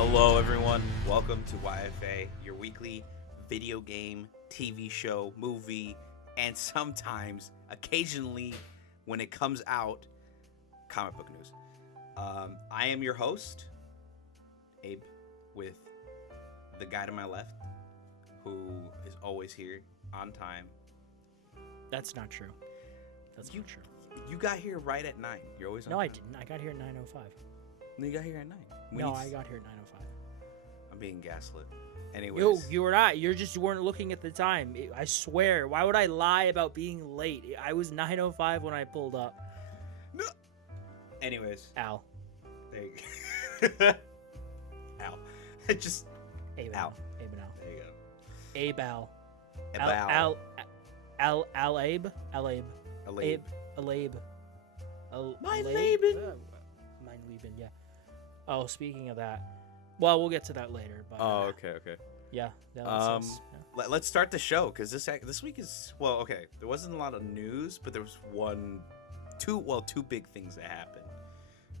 Hello, everyone. Welcome to YFA, your weekly video game, TV show, movie, and sometimes, occasionally, when it comes out, comic book news. I am your host, Abe, with the guy to my left, who is always here on time. That's not true. That's not true. You got here right at 9. You're always on No, time. I didn't. I got here at 9:05. No, you got here at 9. I got here at 9:05. I'm being gaslit. Anyways. Yo, you were not. You weren't looking at the time. I swear. Why would I lie about being late? I was 9:05 when I pulled up. No. Anyways. Al. There you go. Al. Just. Abe Al. Abe and Al. There you go. Abe Al. Al. Abe. Alabe. Mein Leben. Mein Leben, yeah. Oh, speaking of that. Well, we'll get to that later. But, Okay. Yeah. That makes sense. Yeah. Let's start the show, because this week is, well, okay, there wasn't a lot of news, but there was two big things that happened.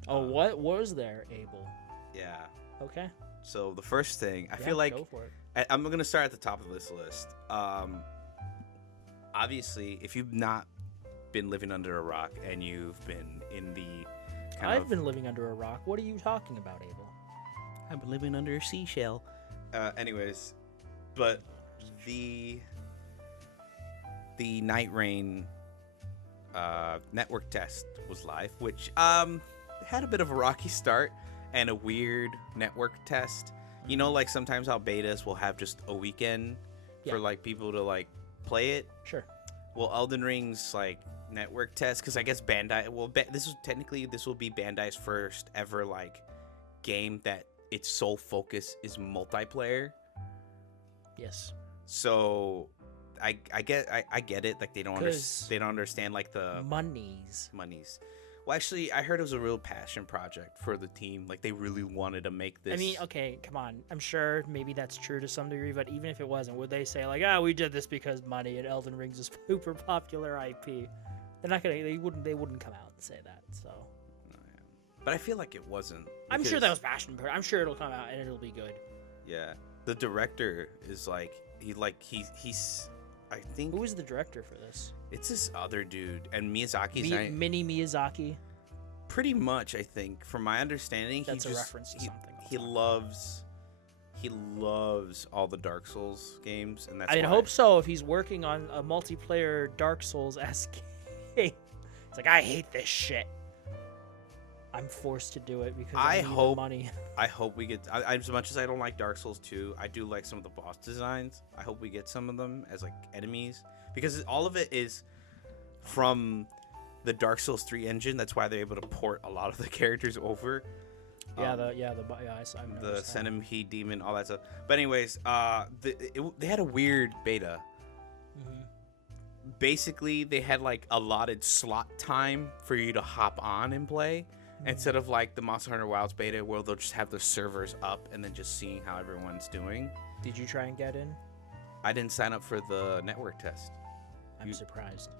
Oh, what was there, Abel? Yeah. Okay. So the first thing, I feel like go for it. I'm going to start at the top of this list. Obviously, if you've not been living under a rock and you've been in the I've been living under a rock. What are you talking about, Abel? I've been living under a seashell. Anyways, but the Night Rain network test was live, which had a bit of a rocky start and a weird network test. You know, like sometimes how betas will have just a weekend for like people to like play it. Sure. Well, Elden Ring's like network test, because I guess Bandai. Well, this will be Bandai's first ever like game that its sole focus is multiplayer. Yes. So I get it. Like they don't understand like the monies. Well, actually, I heard it was a real passion project for the team. Like they really wanted to make this. I mean, okay, come on. I'm sure maybe that's true to some degree, but even if it wasn't, would they say like, we did this because money and Elden Ring's a super popular IP? They're not gonna. They wouldn't come out and say that. So. But I feel like it wasn't. I'm sure that was passion. I'm sure it'll come out and it'll be good. Yeah, the director is like he's. I think. Who is the director for this? It's this other dude, and Miyazaki's Mini Miyazaki. Pretty much, I think, from my understanding, that's a reference to something. He loves all the Dark Souls games, and that's. I'd hope so. If he's working on a multiplayer Dark Souls-esque game, it's like I hate this shit. I'm forced to do it because I need the money. I hope we get. As much as I don't like Dark Souls 2, I do like some of the boss designs. I hope we get some of them as like enemies, because all of it is from the Dark Souls 3 engine. That's why they're able to port a lot of the characters over. The Centipede Demon, all that stuff. But anyways, they had a weird beta. Mm-hmm. Basically, they had like allotted slot time for you to hop on and play. Instead of like the Monster Hunter Wilds beta where they'll just have the servers up and then just seeing how everyone's doing. Did you try and get in? I didn't sign up for the network test. I'm surprised.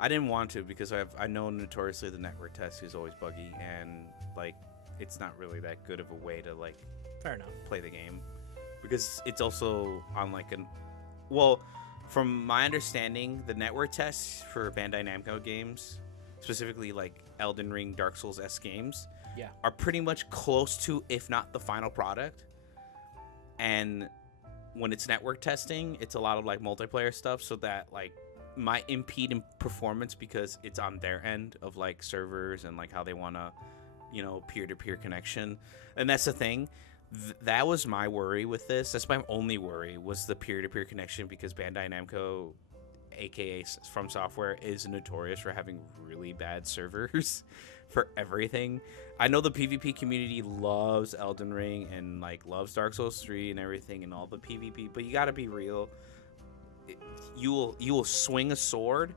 I didn't want to, because I know notoriously the network test is always buggy, and like it's not really that good of a way to like fair enough play the game, because it's also on like from my understanding, the network tests for Bandai Namco games, specifically like Elden Ring, Dark Souls-esque games, are pretty much close to, if not the final product. And when it's network testing, it's a lot of like multiplayer stuff, so that like might impede in performance because it's on their end of like servers and like how they want to, peer-to-peer connection. And that's the thing. That was my worry with this. That's my only worry, was the peer-to-peer connection, because Bandai Namco, aka From Software, is notorious for having really bad servers for everything. I know the PvP community loves Elden Ring and like loves Dark Souls 3 and everything and all the PvP, but you gotta be real. You will swing a sword,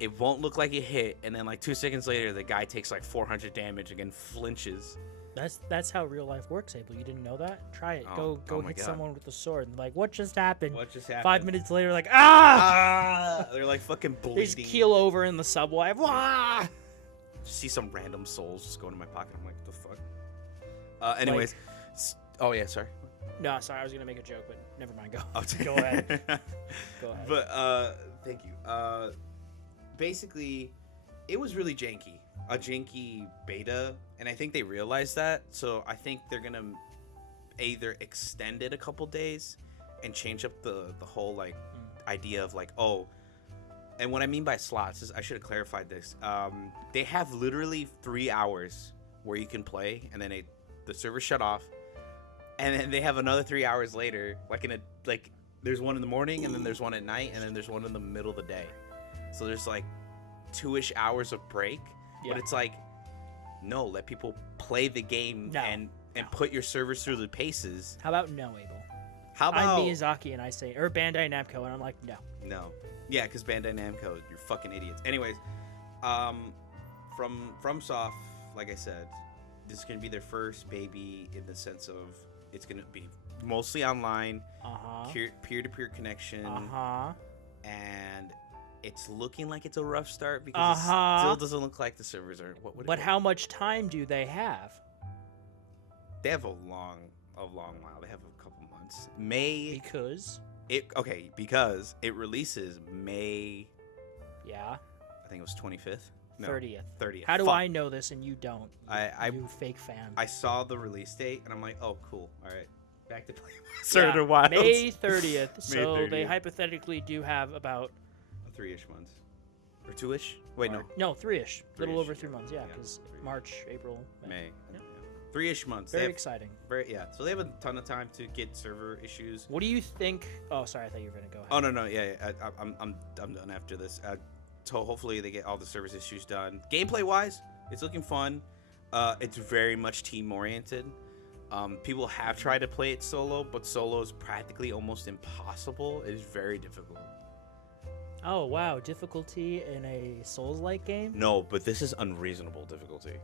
it won't look like it hit, and then like 2 seconds later the guy takes like 400 damage and flinches. That's how real life works, Abel. You didn't know that? Try it. Go hit God. Someone with a sword. And like, what just happened? 5 minutes later, like, ah! They're like fucking bleeding. They just keel over in the subway. Wah! See some random souls just go into my pocket. I'm like, what the fuck? Anyways, Oh yeah, sorry. No, sorry, I was gonna make a joke, but never mind. Go. Oh, Go ahead. Go ahead. But thank you. Basically, it was really janky, a janky beta, and I think they realized that. So I think they're gonna either extend it a couple days and change up the whole like idea of like, oh, and what I mean by slots is I should have clarified this. They have literally 3 hours where you can play, and then the server shut off, and then they have another 3 hours later, like there's one in the morning, and then there's one at night, and then there's one in the middle of the day. So there's like 2-ish hours of break, Yeah. but it's like, no, let people play the game and put your servers through the paces. How about no, Abel? How about I'm Miyazaki and I say, or Bandai Namco, and I'm like, no. No. Yeah, because Bandai Namco, you're fucking idiots. Anyways, from FromSoft, like I said, this is gonna be their first baby in the sense of it's gonna be mostly online, peer-to-peer connection, and it's looking like it's a rough start because it still doesn't look like the servers are. But how much time do they have? They have a long while. They have a couple months. Because it releases May. Yeah. I think it was 25th. No, 30th. 30th. How do I know this and you don't? You fake fan. I saw the release date and I'm like, oh, cool. All right, back to play. Yeah, Wilds. May 30th. May So 30th. they hypothetically do have about 3-ish months or 2-ish. Wait, no, 3-ish. A little 3-ish, over 3 months. Yeah, because 3-ish. March, April, May. Yeah. 3-ish months. Very exciting. So they have a ton of time to get server issues. What do you think? Oh, sorry, I thought you were gonna go ahead. Oh no, yeah. I'm done after this. So hopefully they get all the service issues done. Gameplay wise, it's looking fun. It's very much team oriented. People have tried to play it solo, but solo is practically almost impossible. It is very difficult. Oh wow, difficulty in a Souls-like game? No, but this is unreasonable difficulty.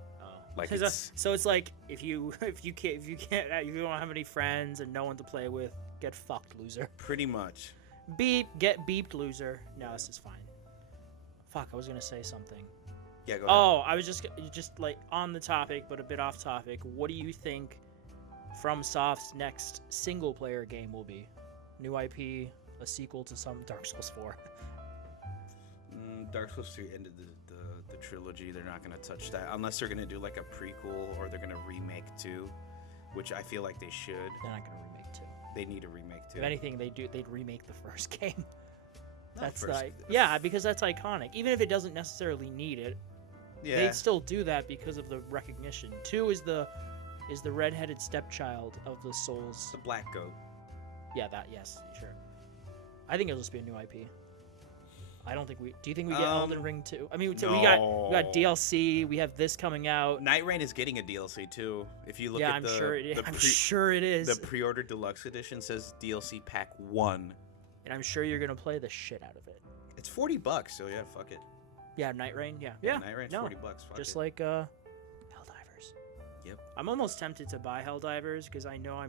Like so it's like if you don't have any friends and no one to play with, get fucked, loser. Pretty much. Get beeped, loser. No, this is fine. Fuck, I was gonna say something. Yeah, go ahead. Oh, I was just like on the topic, but a bit off topic. What do you think FromSoft's next single-player game will be? New IP, a sequel to some Dark Souls 4. Dark Souls 3 ended the trilogy. They're not going to touch that unless they're going to do like a prequel or they're going to remake 2, which I feel like they should. They're not going to remake 2. They need to remake 2. If anything, they'd remake the first game. That's first. like, yeah, because that's iconic. Even if it doesn't necessarily need it, they'd still do that because of the recognition. 2 is the redheaded stepchild of the Souls. The black goat. Yeah, yes, sure. I think it'll just be a new IP. I don't think do you think we get Elden Ring 2? I mean, no. we got DLC, we have this coming out. Night Rain is getting a DLC too. If you look at I'm sure it is. The pre-order deluxe edition says DLC pack 1. And I'm sure you're going to play the shit out of it. It's $40, so yeah, fuck it. Yeah, Night Rain, yeah. Night Rain's $40, fuck just it. like Helldivers. Yep. I'm almost tempted to buy Helldivers because I know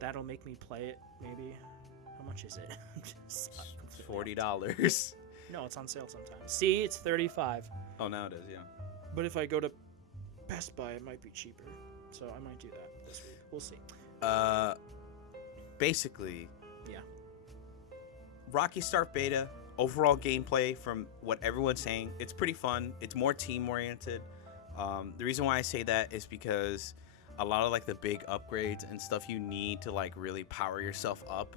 that'll make me play it maybe. How much is it? It's $40. No, it's on sale sometimes. See, it's $35. Oh, now it is, yeah. But if I go to Best Buy, it might be cheaper. So I might do that this week. We'll see. Basically, yeah. Rocky Start Beta, overall gameplay from what everyone's saying, it's pretty fun. It's more team oriented. The reason why I say that is because a lot of like the big upgrades and stuff you need to like really power yourself up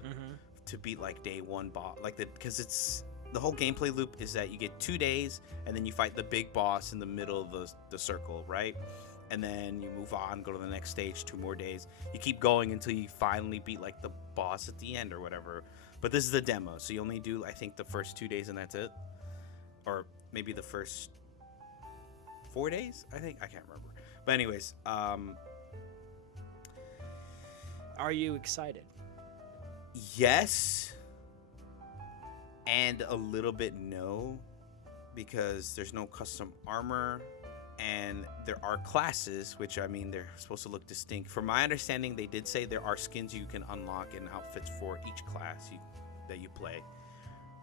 to beat like day 1 boss, because it's the whole gameplay loop is that you get 2 days and then you fight the big boss in the middle of the circle, right? And then you move on, go to the next stage, 2 more days. You keep going until you finally beat like the boss at the end or whatever. But this is the demo, so you only do I think the first 2 days and that's it, or maybe the first 4 days. I can't remember. But anyways, are you excited? Yes, and a little bit no, because there's no custom armor, and there are classes, which I mean they're supposed to look distinct. From my understanding, they did say there are skins you can unlock and outfits for each class that you play.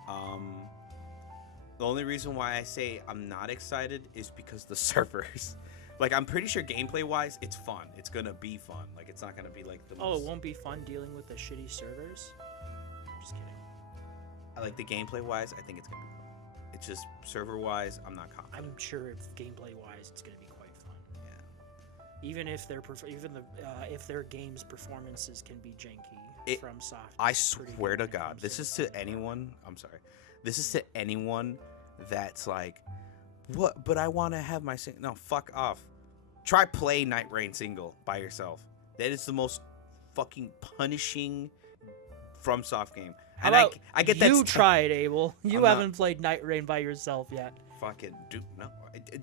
The only reason why I say I'm not excited is because the servers. Like, I'm pretty sure gameplay-wise, it's fun. It's gonna be fun. Like, it's not gonna be, like, the Oh, most... it won't be fun dealing with the shitty servers? I'm just kidding. Like, the gameplay-wise, I think it's gonna be fun. It's just, server-wise, I'm not confident. I'm sure if gameplay-wise, it's going to be quite fun. Yeah. Even if if their game's performances can be janky from soft. I swear to God, this is to anyone... I'm sorry. This is to anyone that's like, what? But I want to have my... No, fuck off. Try play Night Rain single by yourself. That is the most fucking punishing FromSoft game. How And about I get that. You try it, Abel. You I'm haven't played Night Rain by yourself yet. Fucking dude, no.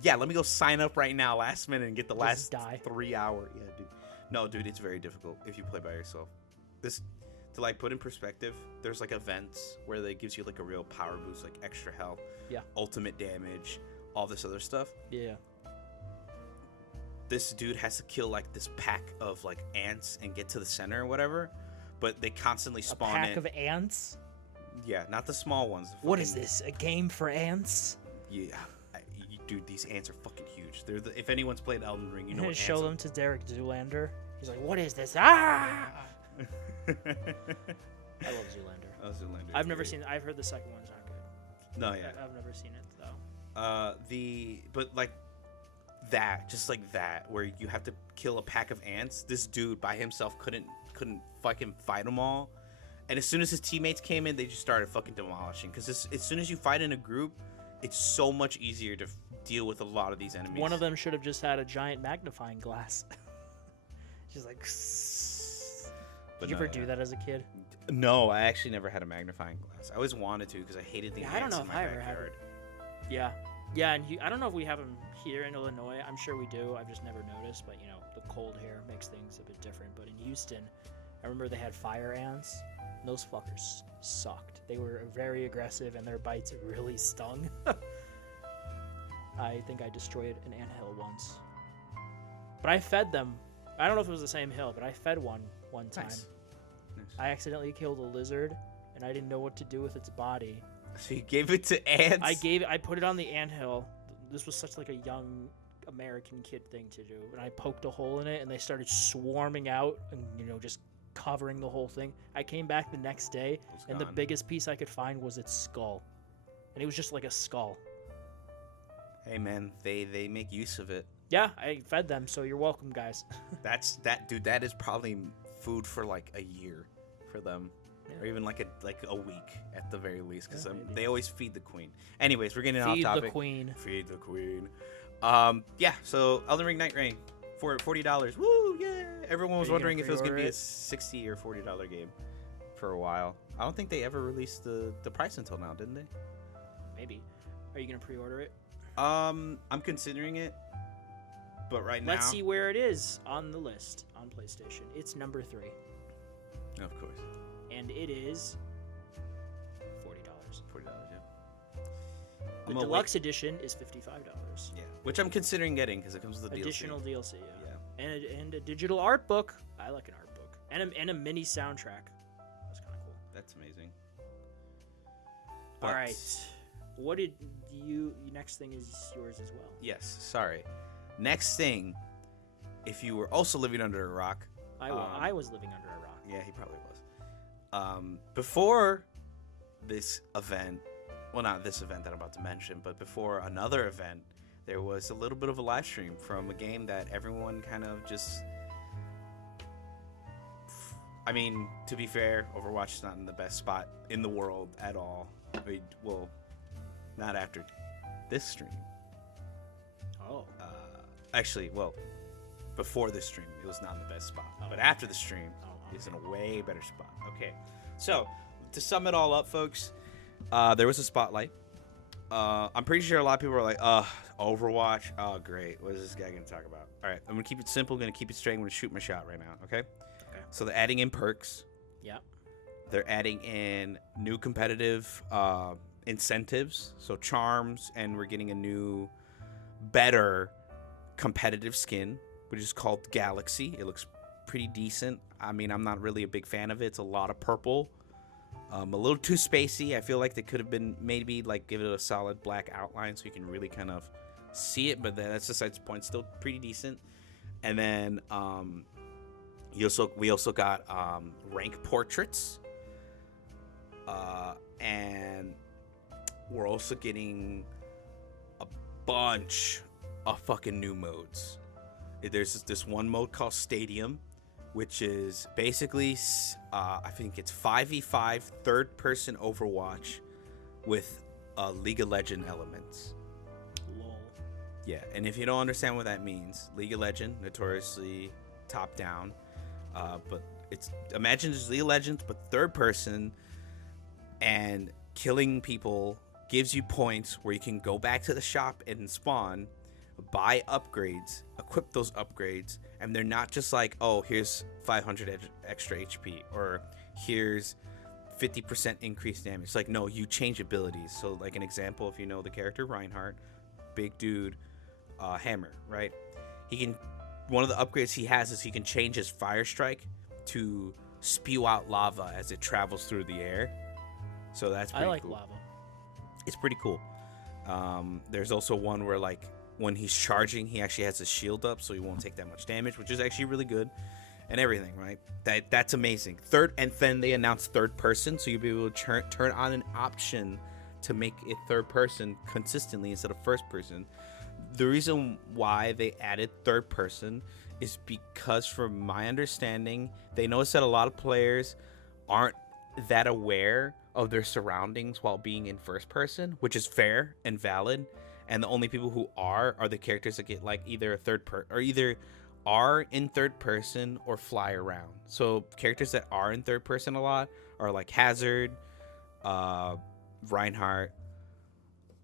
Yeah, let me go sign up right now, last minute, and get the last die. 3 hour. Yeah, dude. No, dude, it's very difficult if you play by yourself. This, to like put in perspective, there's like events where they gives you like a real power boost, like extra health, ultimate damage, all this other stuff. Yeah. This dude has to kill like this pack of like ants and get to the center or whatever, but they constantly spawn in. A pack of ants? Yeah, not the small ones. What is this? A game for ants? Yeah, dude, these ants are fucking huge. They're if anyone's played Elden Ring, you know. Show them to Derek Zoolander. He's like, "What is this?" Ah! I love Zoolander. Oh, Zoolander. I've never seen it. I've heard the second one's not good. No, yeah. I've never seen it though. But like that, just like that, where you have to kill a pack of ants. This dude by himself couldn't fucking fight them all. And as soon as his teammates came in, they just started fucking demolishing. Because as soon as you fight in a group, it's so much easier to deal with a lot of these enemies. One of them should have just had a giant magnifying glass. Just like. Did you ever do that as a kid? No, I actually never had a magnifying glass. I always wanted to because I hated the ants I don't know in if my I ever had backyard. Yeah, and I don't know if we have them here in Illinois. I'm sure we do. I've just never noticed. But the cold here makes things a bit different. But in Houston, I remember they had fire ants. And those fuckers sucked. They were very aggressive, and their bites really stung. I think I destroyed an anthill once. But I fed them. I don't know if it was the same hill, but I fed one time. Nice. I accidentally killed a lizard, and I didn't know what to do with its body. So you gave it to ants? I put it on the anthill. This was such like a young American kid thing to do. And I poked a hole in it, and they started swarming out and just covering the whole thing. I came back the next day, and the biggest piece I could find was its skull. And it was just like a skull. Hey man, they make use of it. Yeah, I fed them, so you're welcome, guys. Dude, that is probably food for like a year for them. Or even like a week at the very least, because they always feed the queen. Anyways, we're getting off topic. Feed the queen. Feed the queen. Yeah. So Elden Ring Night Rain for $40. Woo! Yeah. Everyone was wondering if it was gonna be a $60 or $40 game for a while. I don't think they ever released the price until now, didn't they? Maybe. Are you gonna pre-order it? I'm considering it, but right now. Let's see where it is on the list on PlayStation. It's number 3. Of course. And it is $40. $40, yeah. The deluxe edition is $55. Yeah, which I'm considering getting because it comes with the additional DLC. Yeah. And a digital art book. I like an art book. And a mini soundtrack. That's kind of cool. That's amazing. All right. What did you? Next thing is yours as well. Yes. Sorry. Next thing, if you were also living under a rock. I was living under a rock. Yeah, he probably was. Before this event, well, not this event that I'm about to mention, but before another event, there was a little bit of a live stream from a game that everyone kind of just. I mean, to be fair, Overwatch is not in the best spot in the world at all. Well, not after this stream. Oh. Actually, well, before this stream, it was not in the best spot. But after the stream, it's in a way better spot. Okay. So, to sum it all up, folks, there was a spotlight. I'm pretty sure a lot of people were like, Overwatch? Oh, great. What is this guy going to talk about? All right. I'm going to keep it simple. Going to keep it straight. I'm going to shoot my shot right now. Okay? Okay. So, they're adding in perks. Yeah. They're adding in new competitive incentives. So, charms. And we're getting a new, better competitive skin, which is called Galaxy. It looks pretty decent. I mean, I'm not really a big fan of it. It's a lot of purple. A little too spacey. I feel like they could have been maybe like give it a solid black outline so you can really kind of see it, but that's besides the point. Still pretty decent. And then we also got rank portraits, and we're also getting a bunch of fucking new modes. There's this one mode called Stadium, which is basically I think it's 5v5 third-person Overwatch with League of Legends elements. Lol. Yeah, and if you don't understand what that means, League of Legends, notoriously top-down, but imagine it's League of Legends, but third-person, and killing people gives you points where you can go back to the shop and spawn, buy upgrades, equip those upgrades, and they're not just like, oh, here's 500 extra HP, or here's 50% increased damage. It's like, no, you change abilities. So like an example, if you know the character Reinhardt, big dude, hammer, right? One of the upgrades he has is he can change his fire strike to spew out lava as it travels through the air. So that's pretty cool. I like lava. It's pretty cool. There's also one where like when he's charging, he actually has his shield up, so he won't take that much damage, which is actually really good, and everything, right? That's amazing. And then they announced third person, so you'll be able to turn on an option to make it third person consistently instead of first person. The reason why they added third person is because, from my understanding, they noticed that a lot of players aren't that aware of their surroundings while being in first person, which is fair and valid. And the only people who are the characters that get like either either are in third person or fly around. So characters that are in third person a lot are like Hazard, Reinhardt.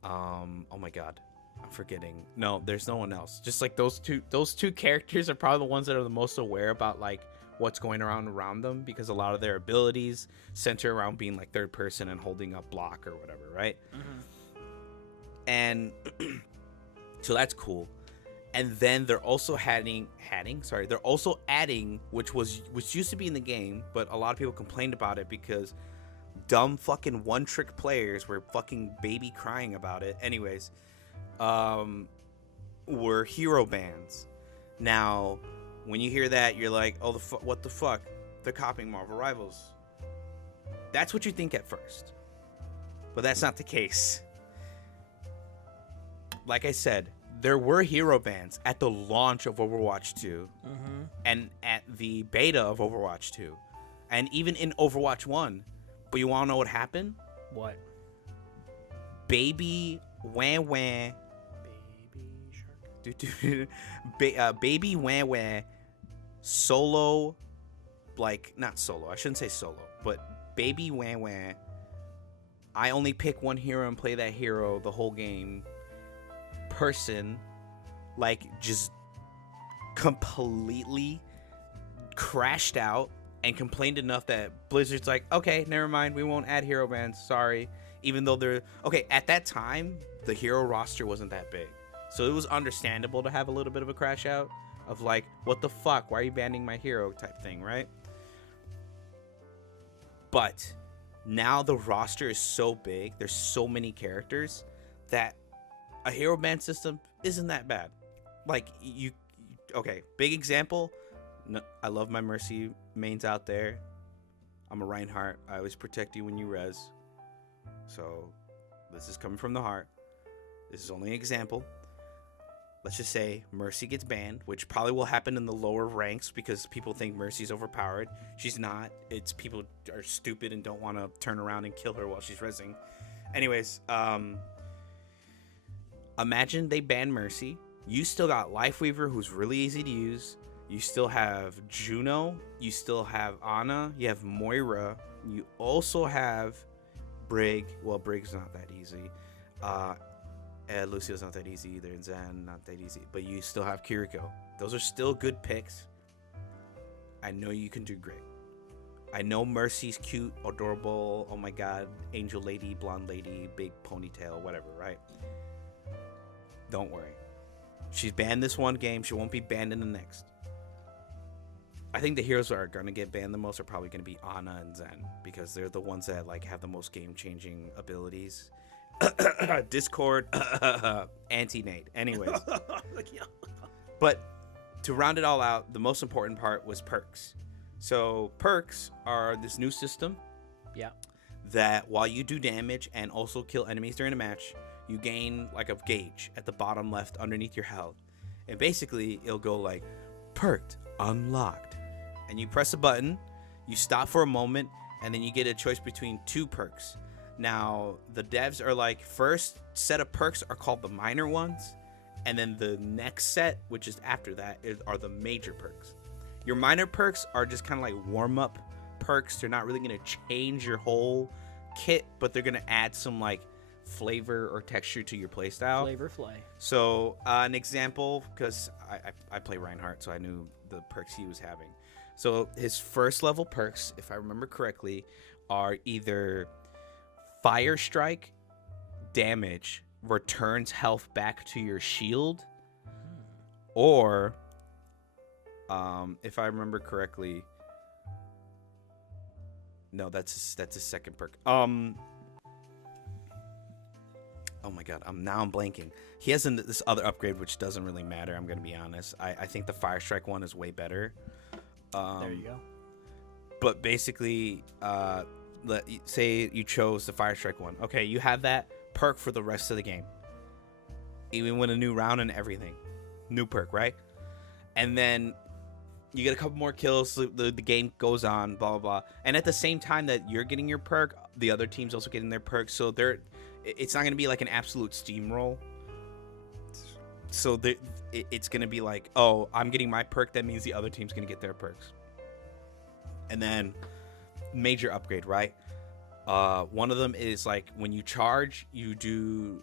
Oh my god, I'm forgetting. No, there's no one else. Just like those two characters are probably the ones that are the most aware about like what's going around them, because a lot of their abilities center around being like third person and holding up block or whatever, right? Mm-hmm. And so that's cool. And then they're also adding, which used to be in the game, but a lot of people complained about it because dumb fucking one-trick players were fucking baby crying about it. Anyways, were hero bans. Now, when you hear that, you're like, oh, what the fuck? They're copying Marvel Rivals. That's what you think at first. But that's not the case. Like I said, there were hero bans at the launch of Overwatch 2, mm-hmm. and at the beta of Overwatch 2, and even in Overwatch 1. But you want to know what happened? What? Baby Wah Wah. Baby shark. Baby Wah Wah solo, like, not solo, I shouldn't say solo, but Baby Wah Wah, I only pick one hero and play that hero the whole game person, like, just completely crashed out and complained enough that Blizzard's like, okay, never mind, we won't add hero bans, sorry. Even though they're okay at that time, the hero roster wasn't that big, so it was understandable to have a little bit of a crash out of like, what the fuck, why are you banning my hero type thing, right? But now the roster is so big, there's so many characters, that a hero ban system isn't that bad. Like, okay, big example. No, I love my Mercy mains out there. I'm a Reinhardt. I always protect you when you res. So, this is coming from the heart. This is only an example. Let's just say Mercy gets banned, which probably will happen in the lower ranks because people think Mercy's overpowered. She's not. It's people are stupid and don't want to turn around and kill her while she's resing. Anyways, imagine they ban Mercy. You still got Lifeweaver, who's really easy to use. You still have Juno. You still have Ana. You have Moira. You also have Brig. Well, Brig's not that easy. Lucio's not that easy either. And Zen, not that easy. But you still have Kiriko. Those are still good picks. I know you can do great. I know Mercy's cute, adorable, oh my god, angel lady, blonde lady, big ponytail, whatever, right? Don't worry. She's banned this one game. She won't be banned in the next. I think the heroes that are going to get banned the most are probably going to be Ana and Zen, because they're the ones that like have the most game-changing abilities. Discord, anti-Nate. Anyways, but to round it all out, the most important part was perks. So perks are this new system. Yeah. That while you do damage and also kill enemies during a match, you gain like a gauge at the bottom left underneath your health. And basically, it'll go like, perked, unlocked. And you press a button, you stop for a moment, and then you get a choice between 2 perks. Now, the devs are like, first set of perks are called the minor ones, and then the next set, which is after that, are the major perks. Your minor perks are just kind of like warm-up perks. They're not really going to change your whole kit, but they're going to add some like flavor or texture to your playstyle. Flavor flay. So an example, because I play Reinhardt, so I knew the perks he was having. So his first level perks, if I remember correctly, are either Fire Strike, damage, returns health back to your shield, or if I remember correctly, no, that's a second perk. Oh my god, I'm blanking. He has this other upgrade which doesn't really matter, I'm gonna be honest. I think the Fire Strike one is way better. There you go. But basically, say you chose the Fire Strike one. Okay, you have that perk for the rest of the game. Even with a new round and everything. New perk, right? And then you get a couple more kills, the game goes on, blah, blah, blah. And at the same time that you're getting your perk, the other team's also getting their perk. So it's not going to be like an absolute steamroll. So it's going to be like, oh, I'm getting my perk. That means the other team's going to get their perks. And then major upgrade, right? One of them is like when you charge, you do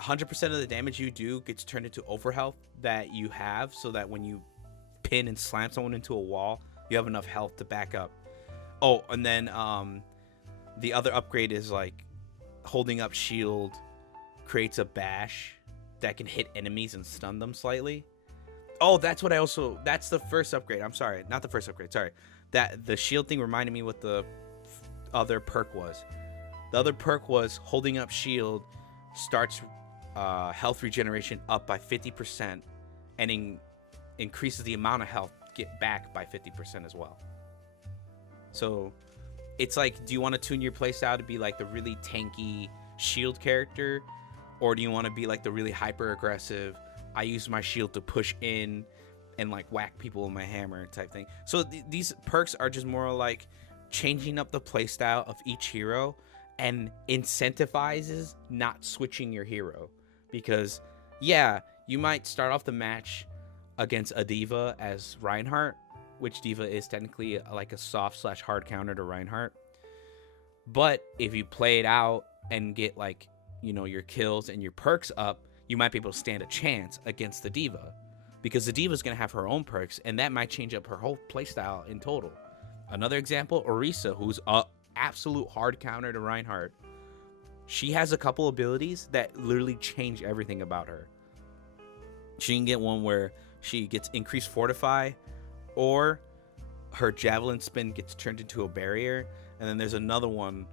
100% of the damage you do gets turned into overhealth that you have, so that when you pin and slam someone into a wall, you have enough health to back up. Oh, and then the other upgrade is like holding up shield creates a bash that can hit enemies and stun them slightly. Oh, that's the first upgrade. I'm sorry, not the first upgrade. Sorry, that the shield thing reminded me what the other perk was. The other perk was holding up shield starts health regeneration up by 50% and increases the amount of health get back by 50% as well. So it's like, do you want to tune your playstyle to be like the really tanky shield character, or do you want to be like the really hyper aggressive, I use my shield to push in and like whack people with my hammer type thing? So these perks are just more like changing up the playstyle of each hero and incentivizes not switching your hero. Because yeah, you might start off the match against a diva as Reinhardt, which diva is technically like a soft / hard counter to Reinhardt. But if you play it out and get like, you know, your kills and your perks up, you might be able to stand a chance against the diva, because the diva is going to have her own perks, and that might change up her whole playstyle in total. Another example, Orisa, who's a absolute hard counter to Reinhardt. She has a couple abilities that literally change everything about her. She can get one where she gets increased fortify, or her javelin spin gets turned into a barrier. And then there's another one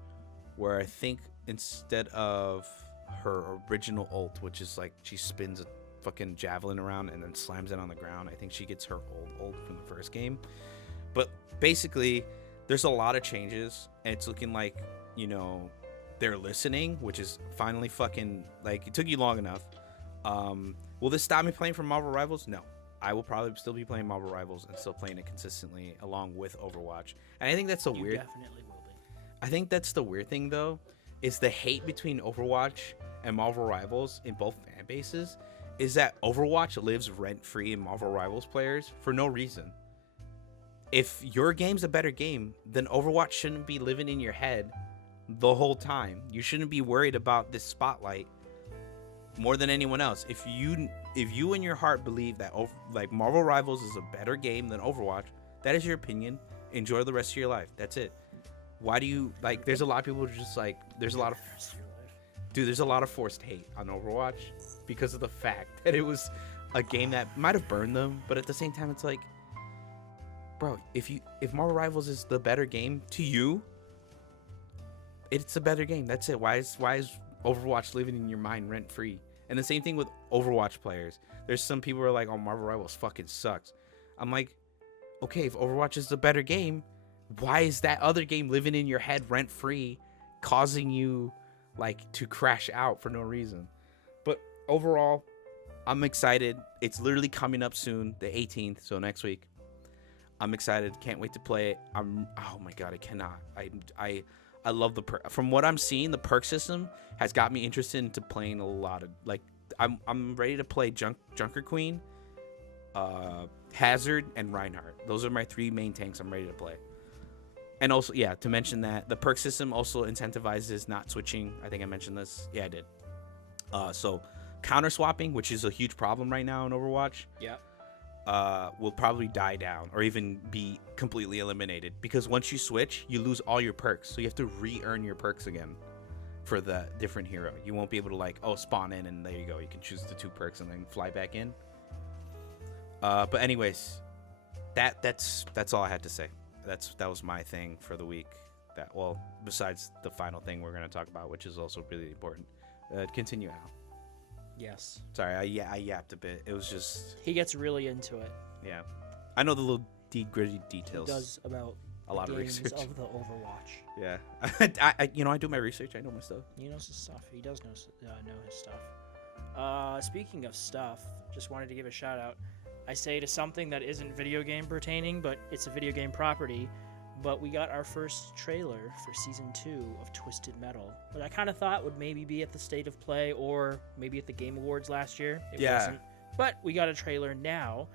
where I think instead of her original ult, which is like she spins a fucking javelin around and then slams it on the ground, I think she gets her old ult from the first game. But basically, there's a lot of changes, and it's looking like, you know, they're listening, which is finally fucking, like, it took you long enough. Will this stop me playing for Marvel Rivals? No. I will probably still be playing Marvel Rivals and still playing it consistently along with Overwatch. And I think that's You definitely will be. I think that's the weird thing, though, is the hate between Overwatch and Marvel Rivals in both fan bases is that Overwatch lives rent-free in Marvel Rivals players for no reason. If your game's a better game, then Overwatch shouldn't be living in your head the whole time. You shouldn't be worried about this spotlight more than anyone else. If you in your heart believe that like Marvel Rivals is a better game than Overwatch, that is your opinion. Enjoy the rest of your life. That's it. Why do you like? There's a lot of people who just like. There's a lot of forced hate on Overwatch because of the fact that it was a game that might have burned them, but at the same time, it's like, bro, if Marvel Rivals is the better game to you, it's a better game. That's it. Why is Overwatch living in your mind rent free. And the same thing with Overwatch players. There's some people who are like, oh, Marvel Rivals fucking sucks. I'm like, okay, if Overwatch is the better game, why is that other game living in your head rent free, causing you like to crash out for no reason? But overall, I'm excited. It's literally coming up soon, the 18th, so next week. I'm excited. Can't wait to play it. Oh my god, I cannot. I love the from what I'm seeing, the perk system has got me interested into playing a lot of like I'm ready to play Junker Queen, Hazard, and Reinhardt. Those are my 3 main tanks I'm ready to play. And also, yeah, to mention that the perk system also incentivizes not switching. I think I mentioned this. Yeah, I did. So counter swapping, which is a huge problem right now in Overwatch. Yeah. Will probably die down or even be completely eliminated, because once you switch, you lose all your perks. So you have to re-earn your perks again for the different hero. You won't be able to like, oh, spawn in and there you go. You can choose the 2 perks and then fly back in. But anyways, that's all I had to say. That was my thing for the week. Besides the final thing we're gonna talk about, which is also really important. Continue, Al. Yes. Sorry, I yapped a bit. It was just... He gets really into it. Yeah. I know the little gritty details. He does about a lot of games research. of the Overwatch. Yeah. I do my research. I know my stuff. He knows his stuff. He does know his stuff. Speaking of stuff, just wanted to give a shout out. I say to something that isn't video game pertaining, but it's a video game property. But we got our first trailer for Season 2 of Twisted Metal, which I kind of thought would maybe be at the State of Play or maybe at the Game Awards last year. It wasn't. But we got a trailer now.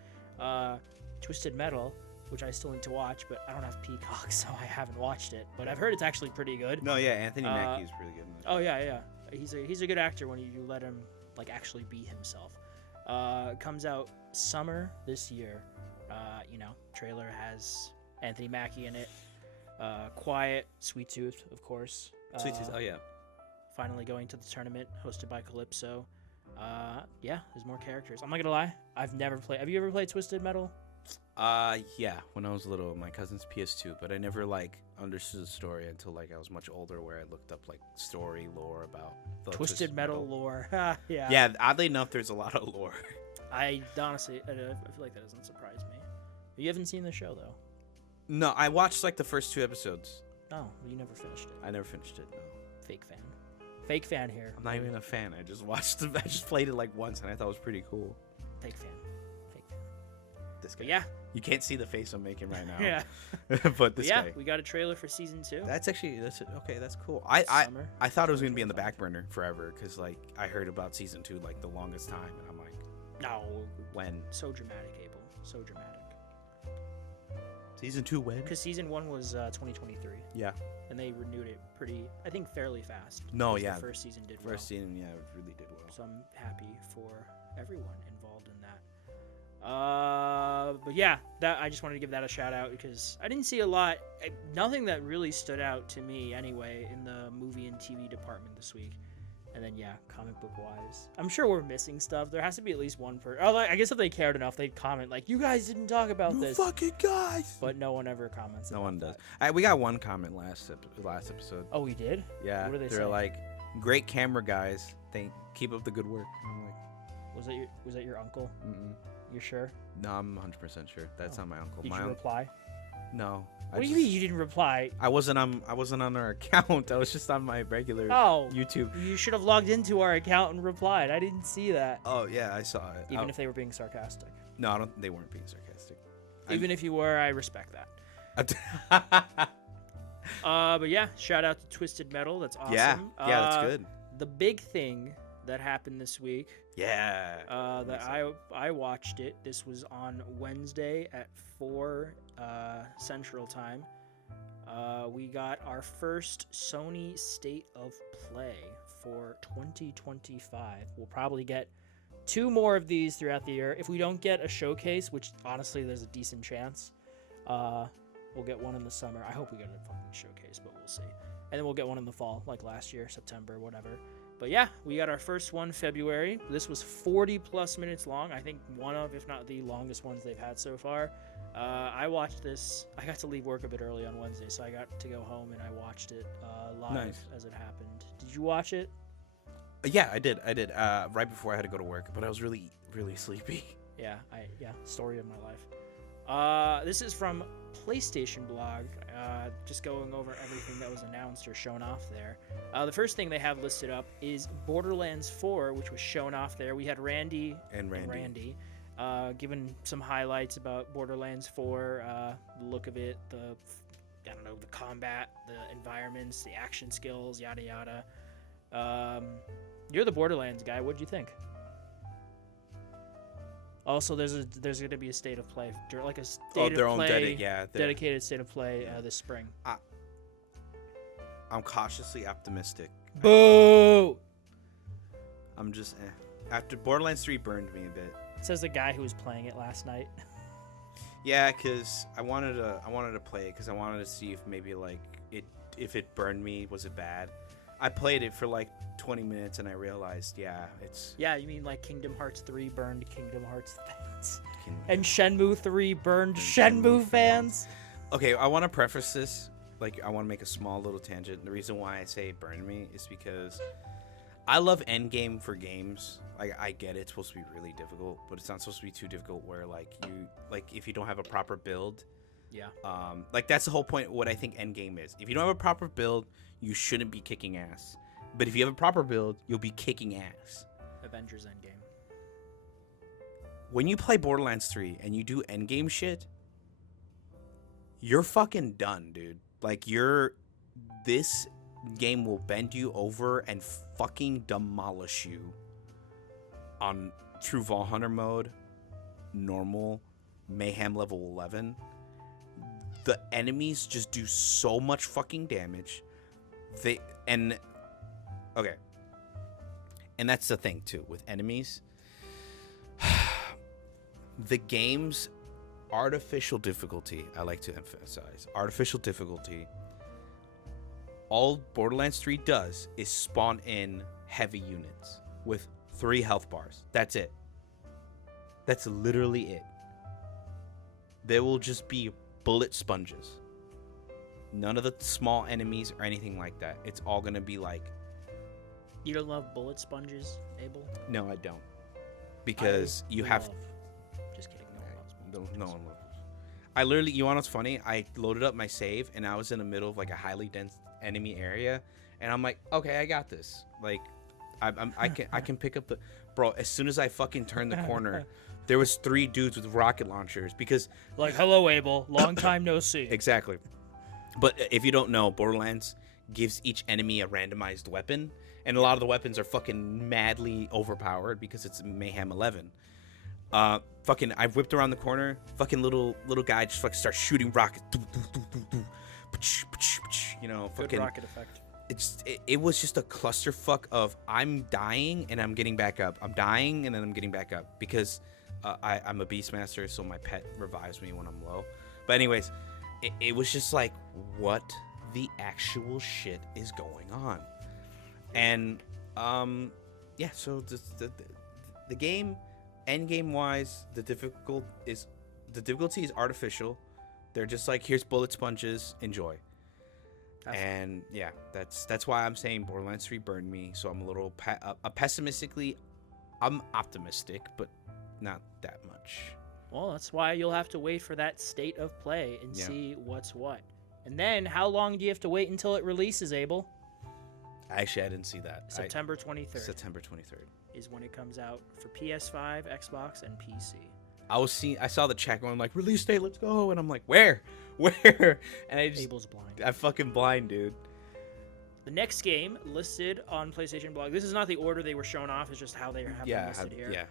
Twisted Metal, which I still need to watch, but I don't have Peacock, so I haven't watched it. But I've heard it's actually pretty good. No, yeah, Anthony Mackie is pretty good in it. Oh, yeah. He's a good actor when you let him like actually be himself. Comes out summer this year. Trailer has Anthony Mackie in it. Quiet, Sweet Tooth, of course. Sweet Tooth, oh yeah. Finally going to the tournament, hosted by Calypso. There's more characters. I'm not gonna lie, I've never played. Have you ever played Twisted Metal? Yeah, when I was little, my cousin's PS2, but I never like understood the story until like I was much older, where I looked up like story lore about the Twisted Metal lore. Yeah. Yeah, oddly enough, there's a lot of lore. I honestly feel like that doesn't surprise me. You haven't seen the show though. No, I watched like the first 2 episodes. Oh, you never finished it. I never finished it. No. Fake fan here. I'm not even a fan. I just watched it. I just played it like once, and I thought it was pretty cool. Fake fan. This guy. But yeah. You can't see the face I'm making right now. Yeah. But this guy. We got a trailer for Season 2. That's okay. That's cool. I thought it was gonna be on the back burner forever, because like I heard about Season 2 like the longest time, and I'm like, no. When? So dramatic, Abel. So dramatic. Season 2 when? Because Season 1 was 2023. Yeah. And they renewed it fairly fast. No, yeah. The first season did well. First season, yeah, it really did well. So I'm happy for everyone involved in that. But yeah, I just wanted to give that a shout out because I didn't see a lot. Nothing that really stood out to me anyway in the movie and TV department this week. And then, yeah, comic book wise, I'm sure we're missing stuff. There has to be at least one per. Oh, I guess if they cared enough, they'd comment like, "You guys didn't talk about this." Fucking guys. But no one ever comments. No one does. We got one comment last episode. Oh, we did. Yeah. What did they say? They're like, "Great camera, guys. Keep up the good work." I'm like, was that your uncle? Mm-mm. You're sure? No, I'm 100% sure. That's not my uncle. Did you reply? No. What do you mean you didn't reply? I wasn't on our account. I was just on my regular YouTube. You should have logged into our account and replied. I didn't see that. Oh yeah, I saw it. Even if they were being sarcastic. No, they weren't being sarcastic. Even if you were, I respect that. But yeah, shout out to Twisted Metal. That's awesome. Yeah, that's good. The big thing that happened this week. Yeah. That I watched it. This was on Wednesday at 4 Central Time. We got our first Sony State of Play for 2025. We'll probably get 2 more of these throughout the year. If we don't get a showcase, which honestly there's a decent chance, we'll get one in the summer. I hope we get a fucking showcase, but we'll see. And then we'll get one in the fall, like last year, September, whatever. But yeah, we got our first one February. This was 40 plus minutes long. I think one of, if not the longest ones they've had so far. I watched this. I got to leave work a bit early on Wednesday, so I got to go home and I watched it live as it happened. Did you watch it? Yeah, I did. Right before I had to go to work, but I was really, really sleepy. Yeah, story of my life. This is from PlayStation Blog, just going over everything that was announced or shown off there. The first thing they have listed up is Borderlands 4, which was shown off there. We had Randy giving some highlights about Borderlands 4, the look of it, the combat, the environments, the action skills, yada yada. You're the Borderlands guy. What'd you think? Also, there's going to be a state of play, like a dedicated state of play this spring. I'm cautiously optimistic. Boo! I'm just after Borderlands 3 burned me a bit. Says the guy who was playing it last night. Yeah, because I wanted to play it because I wanted to see if maybe like if it burned me, was it bad? I played it for like 20 minutes and I realized, it's... Yeah, you mean like Kingdom Hearts 3 burned Kingdom Hearts fans. And Shenmue 3 burned Shenmue fans. Okay, I want to preface this. Like, I want to make a small little tangent. The reason why I say it burned me is because I love endgame for games. Like, I get it's supposed to be really difficult, but it's not supposed to be too difficult where, if you don't have a proper build... Yeah. Like, that's the whole point of what I think endgame is. If you don't have a proper build, you shouldn't be kicking ass. But if you have a proper build, you'll be kicking ass. Avengers Endgame. When you play Borderlands 3 and you do endgame shit, you're fucking done, dude. Like, this game will bend you over and fucking demolish you on True Vault Hunter mode, normal, Mayhem level 11. The enemies just do so much fucking damage. And that's the thing too with enemies. The game's artificial difficulty, I like to emphasize, artificial difficulty. All Borderlands 3 does is spawn in heavy units with 3 health bars. That's it. That's literally it. There will just be bullet sponges. None of the small enemies or anything like that. It's all gonna be like... You don't love bullet sponges, Abel? No, I don't. Because you have... Just kidding. No one loves. I literally... You want what's funny? I loaded up my save, and I was in the middle of like a highly dense enemy area, and I'm like, okay, I got this. Like, I can pick up the... Bro, as soon as I fucking turned the corner... There was 3 dudes with rocket launchers because... Like, hello, Abel. Long time no see. Exactly. But if you don't know, Borderlands gives each enemy a randomized weapon. And a lot of the weapons are fucking madly overpowered because it's Mayhem 11. I whipped around the corner. Fucking little guy just fucking starts shooting rockets. You know, fucking... Good rocket effect. It was just a clusterfuck of I'm dying and I'm getting back up. I'm dying and then I'm getting back up because... I'm a Beastmaster, so my pet revives me when I'm low. But anyways, it was just like, what the actual shit is going on? And, so the game, endgame-wise, the difficulty is artificial. They're just like, here's bullet sponges, enjoy. And, yeah, that's why I'm saying Borderlands 3 burned me, so I'm a little pessimistically, I'm optimistic, but not that much. Well, that's why you'll have to wait for that state of play and see what's what. And then, how long do you have to wait until it releases, Abel? Actually, I didn't see that. September 23rd. September 23rd is when it comes out for PS5, Xbox, and PC. I saw the chat going like, release date, let's go, and I'm like, where? And Abel's blind. I'm fucking blind, dude. The next game listed on PlayStation Blog. This is not the order they were shown off. It's just how they have them listed here. Yeah.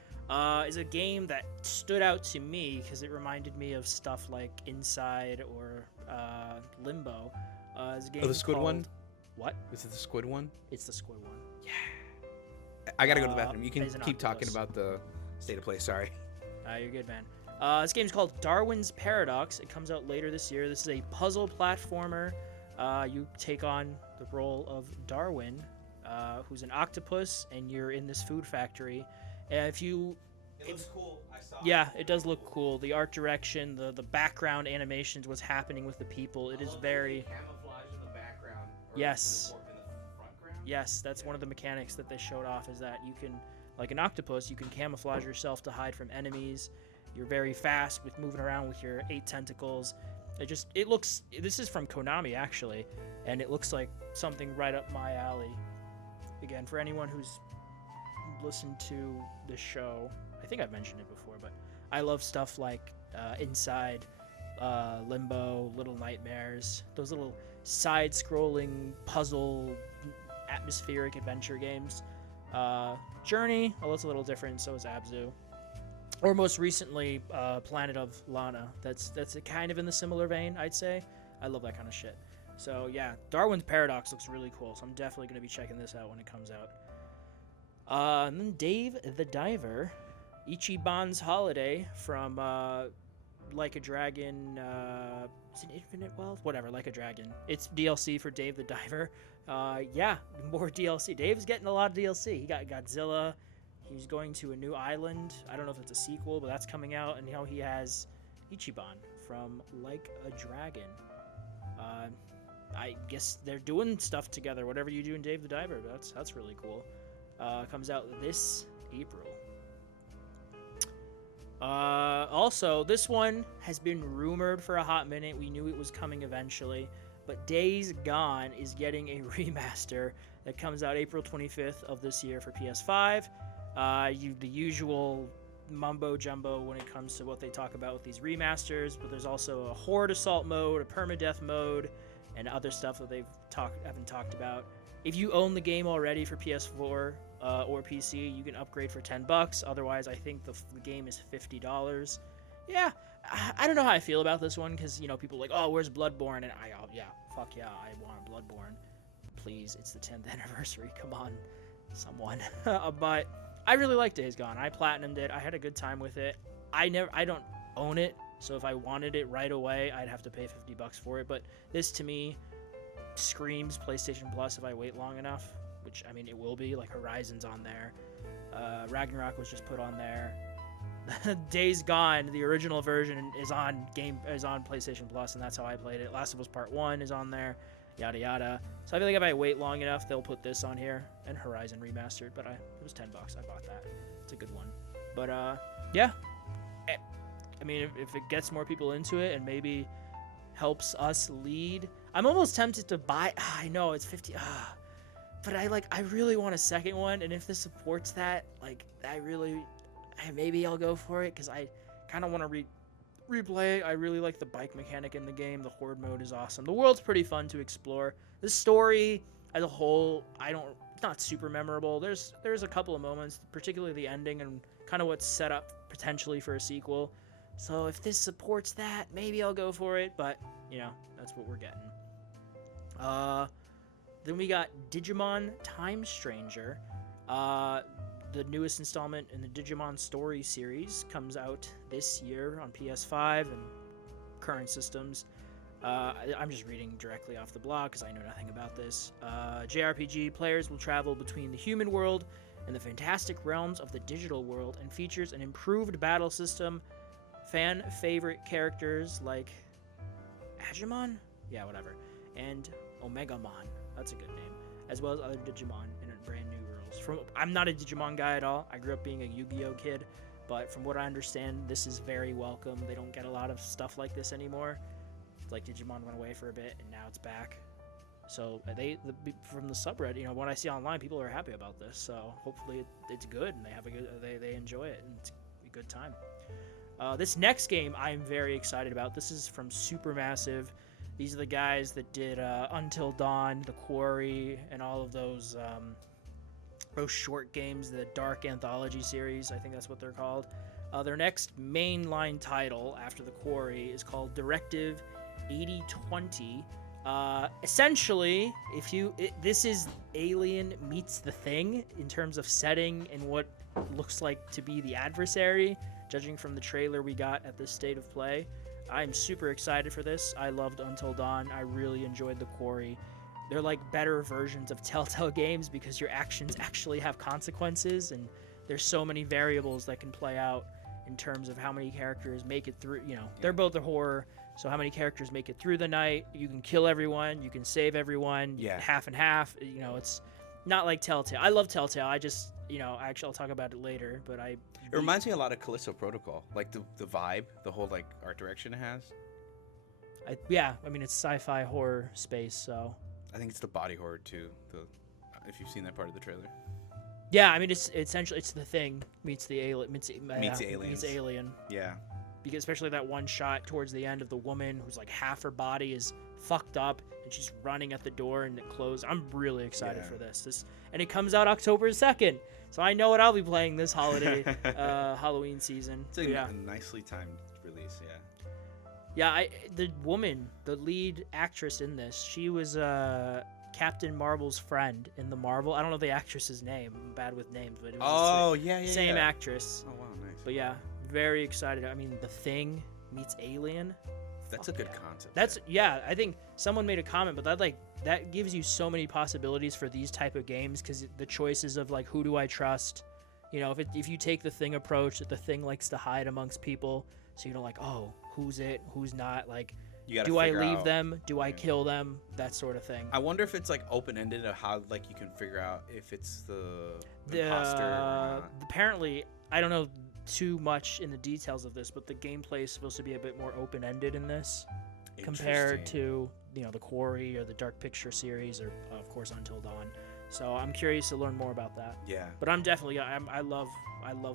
Is a game that stood out to me because it reminded me of stuff like Inside or Limbo. It's a game the squid one? What? Is it the squid one? It's the squid one. Yeah. I gotta go to the bathroom. You can keep talking about the state of play. Sorry. You're good, man. This game's called Darwin's Paradox. It comes out later this year. This is a puzzle platformer. You take on the role of Darwin, who's an octopus, and you're in this food factory. It looks cool. I saw. Yeah, it does look cool. The art direction, the background animations, what's happening with the people. It is very. Camouflage in the background. Yes. In the front ground. Yes, that's one of the mechanics that they showed off, is that you can, like an octopus, you can camouflage yourself to hide from enemies. You're very fast with moving around with your 8 tentacles. It looks, this is from Konami actually, and it looks like something right up my alley. Again, for anyone who's listened to the show, I think I've mentioned it before, but I love stuff like Inside, Limbo, Little Nightmares, those little side-scrolling puzzle atmospheric adventure games. Journey, well, it's a little different, so is Abzu. Or most recently, Planet of Lana. That's kind of in the similar vein, I'd say. I love that kind of shit. So yeah, Darwin's Paradox looks really cool, so I'm definitely going to be checking this out when it comes out. And then Dave the Diver, Ichiban's Holiday from Like a Dragon, is it Infinite Wealth? Whatever, Like a Dragon. It's DLC for Dave the Diver. Yeah, more DLC. Dave's getting a lot of DLC. He got Godzilla. He's going to a new island. I don't know if it's a sequel, but that's coming out. And now he has Ichiban from Like a Dragon. I guess they're doing stuff together. Whatever you do in Dave the Diver, that's really cool. Comes out this April. Also, this one has been rumored for a hot minute. We knew it was coming eventually. But Days Gone is getting a remaster that comes out April 25th of this year for PS5. The usual mumbo jumbo when it comes to what they talk about with these remasters, but there's also a horde assault mode, a permadeath mode, and other stuff that haven't talked about. If you own the game already for PS4 or PC, you can upgrade for $10. Otherwise, I think the game is $50. Yeah, I don't know how I feel about this one, because people are like, oh, where's Bloodborne? And fuck yeah, I want Bloodborne. Please, it's the 10th anniversary. Come on, someone. But I really like Days Gone. I platinumed it. I had a good time with it. I don't own it, so if I wanted it right away, I'd have to pay $50 for it. But this, to me, screams PlayStation Plus if I wait long enough, which, I mean, it will be. Like, Horizon's on there. Ragnarok was just put on there. Days Gone, the original version, is on PlayStation Plus, and that's how I played it. Last of Us Part 1 is on there. Yada yada. So I feel like if I wait long enough, they'll put this on here, and Horizon Remastered. But it was $10. I bought that. It's a good one. But yeah. I mean, if it gets more people into it and maybe helps us lead, I'm almost tempted to buy. I know it's 50. But I really want a second one, and if this supports that, maybe I'll go for it, because I kind of want to replay it. I really like the bike mechanic in the game. The horde mode is awesome. The world's pretty fun to explore. The story as a whole, it's not super memorable. There's a couple of moments, particularly the ending and kind of what's set up potentially for a sequel. So if this supports that, maybe I'll go for it, but that's what we're getting. Then we got Digimon Time Stranger. The newest installment in the Digimon Story series comes out this year on PS5 and current systems. I'm just reading directly off the blog because I know nothing about this. JRPG players will travel between the human world and the fantastic realms of the digital world, and features an improved battle system, fan favorite characters like Agumon? Yeah, whatever. And Omegamon. That's a good name. As well as other Digimon in brand new worlds. I'm not a Digimon guy at all. I grew up being a Yu-Gi-Oh kid, but from what I understand, this is very welcome. They don't get a lot of stuff like this anymore. Like, Digimon went away for a bit, and now it's back. So from the subreddit, what I see online, people are happy about this. So hopefully it's good, and they enjoy it, and it's a good time. This next game I'm very excited about. This is from Supermassive. These are the guys that did Until Dawn, The Quarry, and all of those short games, the Dark Anthology series. I think that's what they're called. Their next mainline title after The Quarry is called Directive 8020. Essentially, this is Alien meets The Thing in terms of setting and what looks like to be the adversary, judging from the trailer we got at this State of Play. I'm super excited for this. I loved Until Dawn. I really enjoyed The Quarry. They're like better versions of Telltale games because your actions actually have consequences, and there's so many variables that can play out in terms of how many characters make it through. They're both a horror, so how many characters make it through the night. You can kill everyone, you can save everyone, half and half. Not like Telltale. I love Telltale. I just, actually I'll talk about it later, but It reminds me a lot of Callisto Protocol, like the vibe, the whole like art direction it has. I mean it's sci-fi horror space, so. I think it's the body horror too. If you've seen that part of the trailer. Yeah, I mean it's essentially it's The Thing meets the alien meets Alien. Yeah. Because especially that one shot towards the end of the woman who's like half her body is fucked up and she's running at the door and it closed. I'm really excited for this. And it comes out October 2nd. So I know what I'll be playing this holiday Halloween season. It's a nicely timed release, yeah. Yeah, the woman, the lead actress in this, she was Captain Marvel's friend in the Marvel. I don't know the actress's name. I'm bad with names, but it was same actress. Oh wow, nice. But yeah, very excited. I mean, The Thing meets Alien. That's a good concept. I think someone made a comment, but that gives you so many possibilities for these type of games because the choices of like who do I trust, if you take the Thing approach that the Thing likes to hide amongst people, so you know like who's it, who's not, like do I leave them, do I kill them, that sort of thing. I wonder if it's like open ended or how like you can figure out if it's the imposter or not. Apparently, I don't know too much in the details of this, but the gameplay is supposed to be a bit more open-ended in this compared to the Quarry or the Dark Picture series or of course Until Dawn. So I'm curious to learn more about that. Yeah. But I'm definitely I love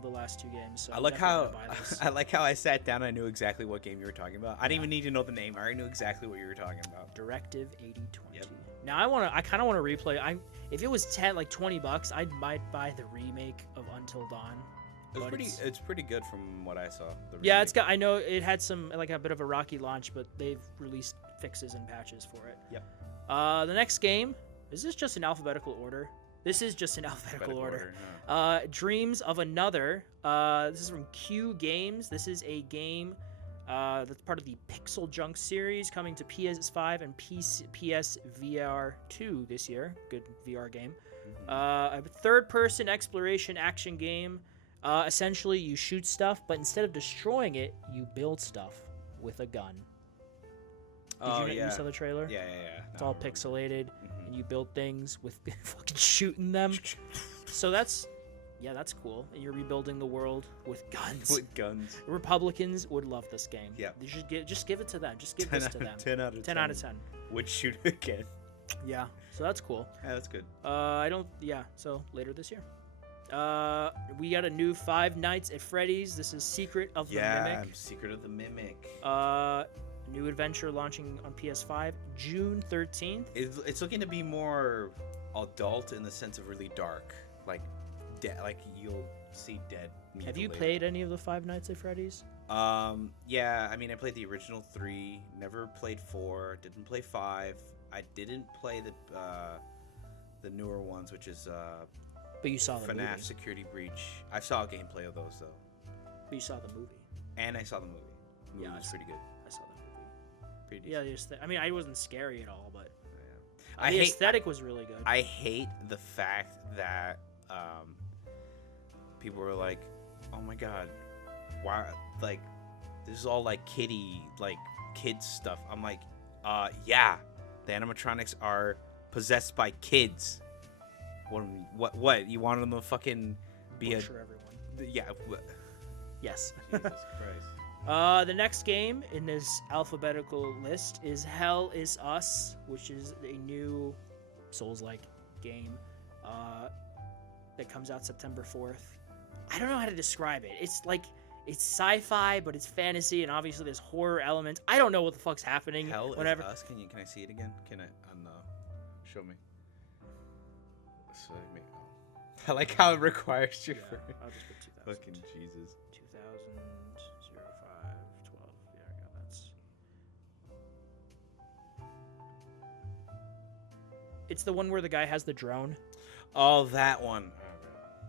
the last two games. So I like how I sat down and I knew exactly what game you were talking about. I didn't even need to know the name. I already knew exactly what you were talking about. Directive 8020. Yep. Now I kind of want to replay. If it was $20, I might buy the remake of Until Dawn. It's pretty good from what I saw. Yeah, I know it had some like a bit of a rocky launch, but they've released fixes and patches for it. Yep. The next game, is this just in alphabetical order? This is just in alphabetical order. Dreams of Another. This is from Q Games. This is a game that's part of the Pixel Junk series, coming to PS5 and PS VR 2 this year. Good VR game. A third-person exploration action game. Essentially, you shoot stuff, but instead of destroying it, you build stuff with a gun. You saw the trailer? Yeah. It's all pixelated, and you build things with fucking shooting them. So that's cool. And you're rebuilding the world with guns. With guns. Republicans would love this game. Yeah. They should just give it to them. Just give this to them. 10 out of 10. 10 out of 10. Would shoot again. Yeah. So that's cool. Yeah, that's good. So later this year. We got a new Five Nights at Freddy's. This is Secret of the Mimic. Yeah, Secret of the Mimic. New adventure launching on PS5 June 13th. It's looking to be more adult in the sense of really dark, like you'll see dead. Have you played any of the Five Nights at Freddy's? Yeah. I mean, I played the original 3. Never played 4. Didn't play 5. I didn't play the newer ones, which is But you saw the movie. FNAF Security Breach. I saw gameplay of those though. But you saw the movie. And I saw the movie. The movie was pretty good. I saw the movie. Pretty decent. I mean, I wasn't scary at all, but the aesthetic was really good. I hate the fact that people were like, "Oh my god, why? Like, this is all like kids stuff." I'm like, yeah, the animatronics are possessed by kids. What? You want them to fucking be Butcher everyone. Yeah. Yes. Jesus Christ. The next game in this alphabetical list is Hell Is Us, which is a new Souls-like game that comes out September 4th. I don't know how to describe it. It's sci-fi, but it's fantasy, and obviously there's horror elements. I don't know what the fuck's happening. Hell Is Us. Can I see it again? Can I show me? So I like how it requires your. Yeah, I'll just put 2000. Fucking Jesus. 2000, 05, 12. Yeah, I got that. It's the one where the guy has the drone. Oh, that one.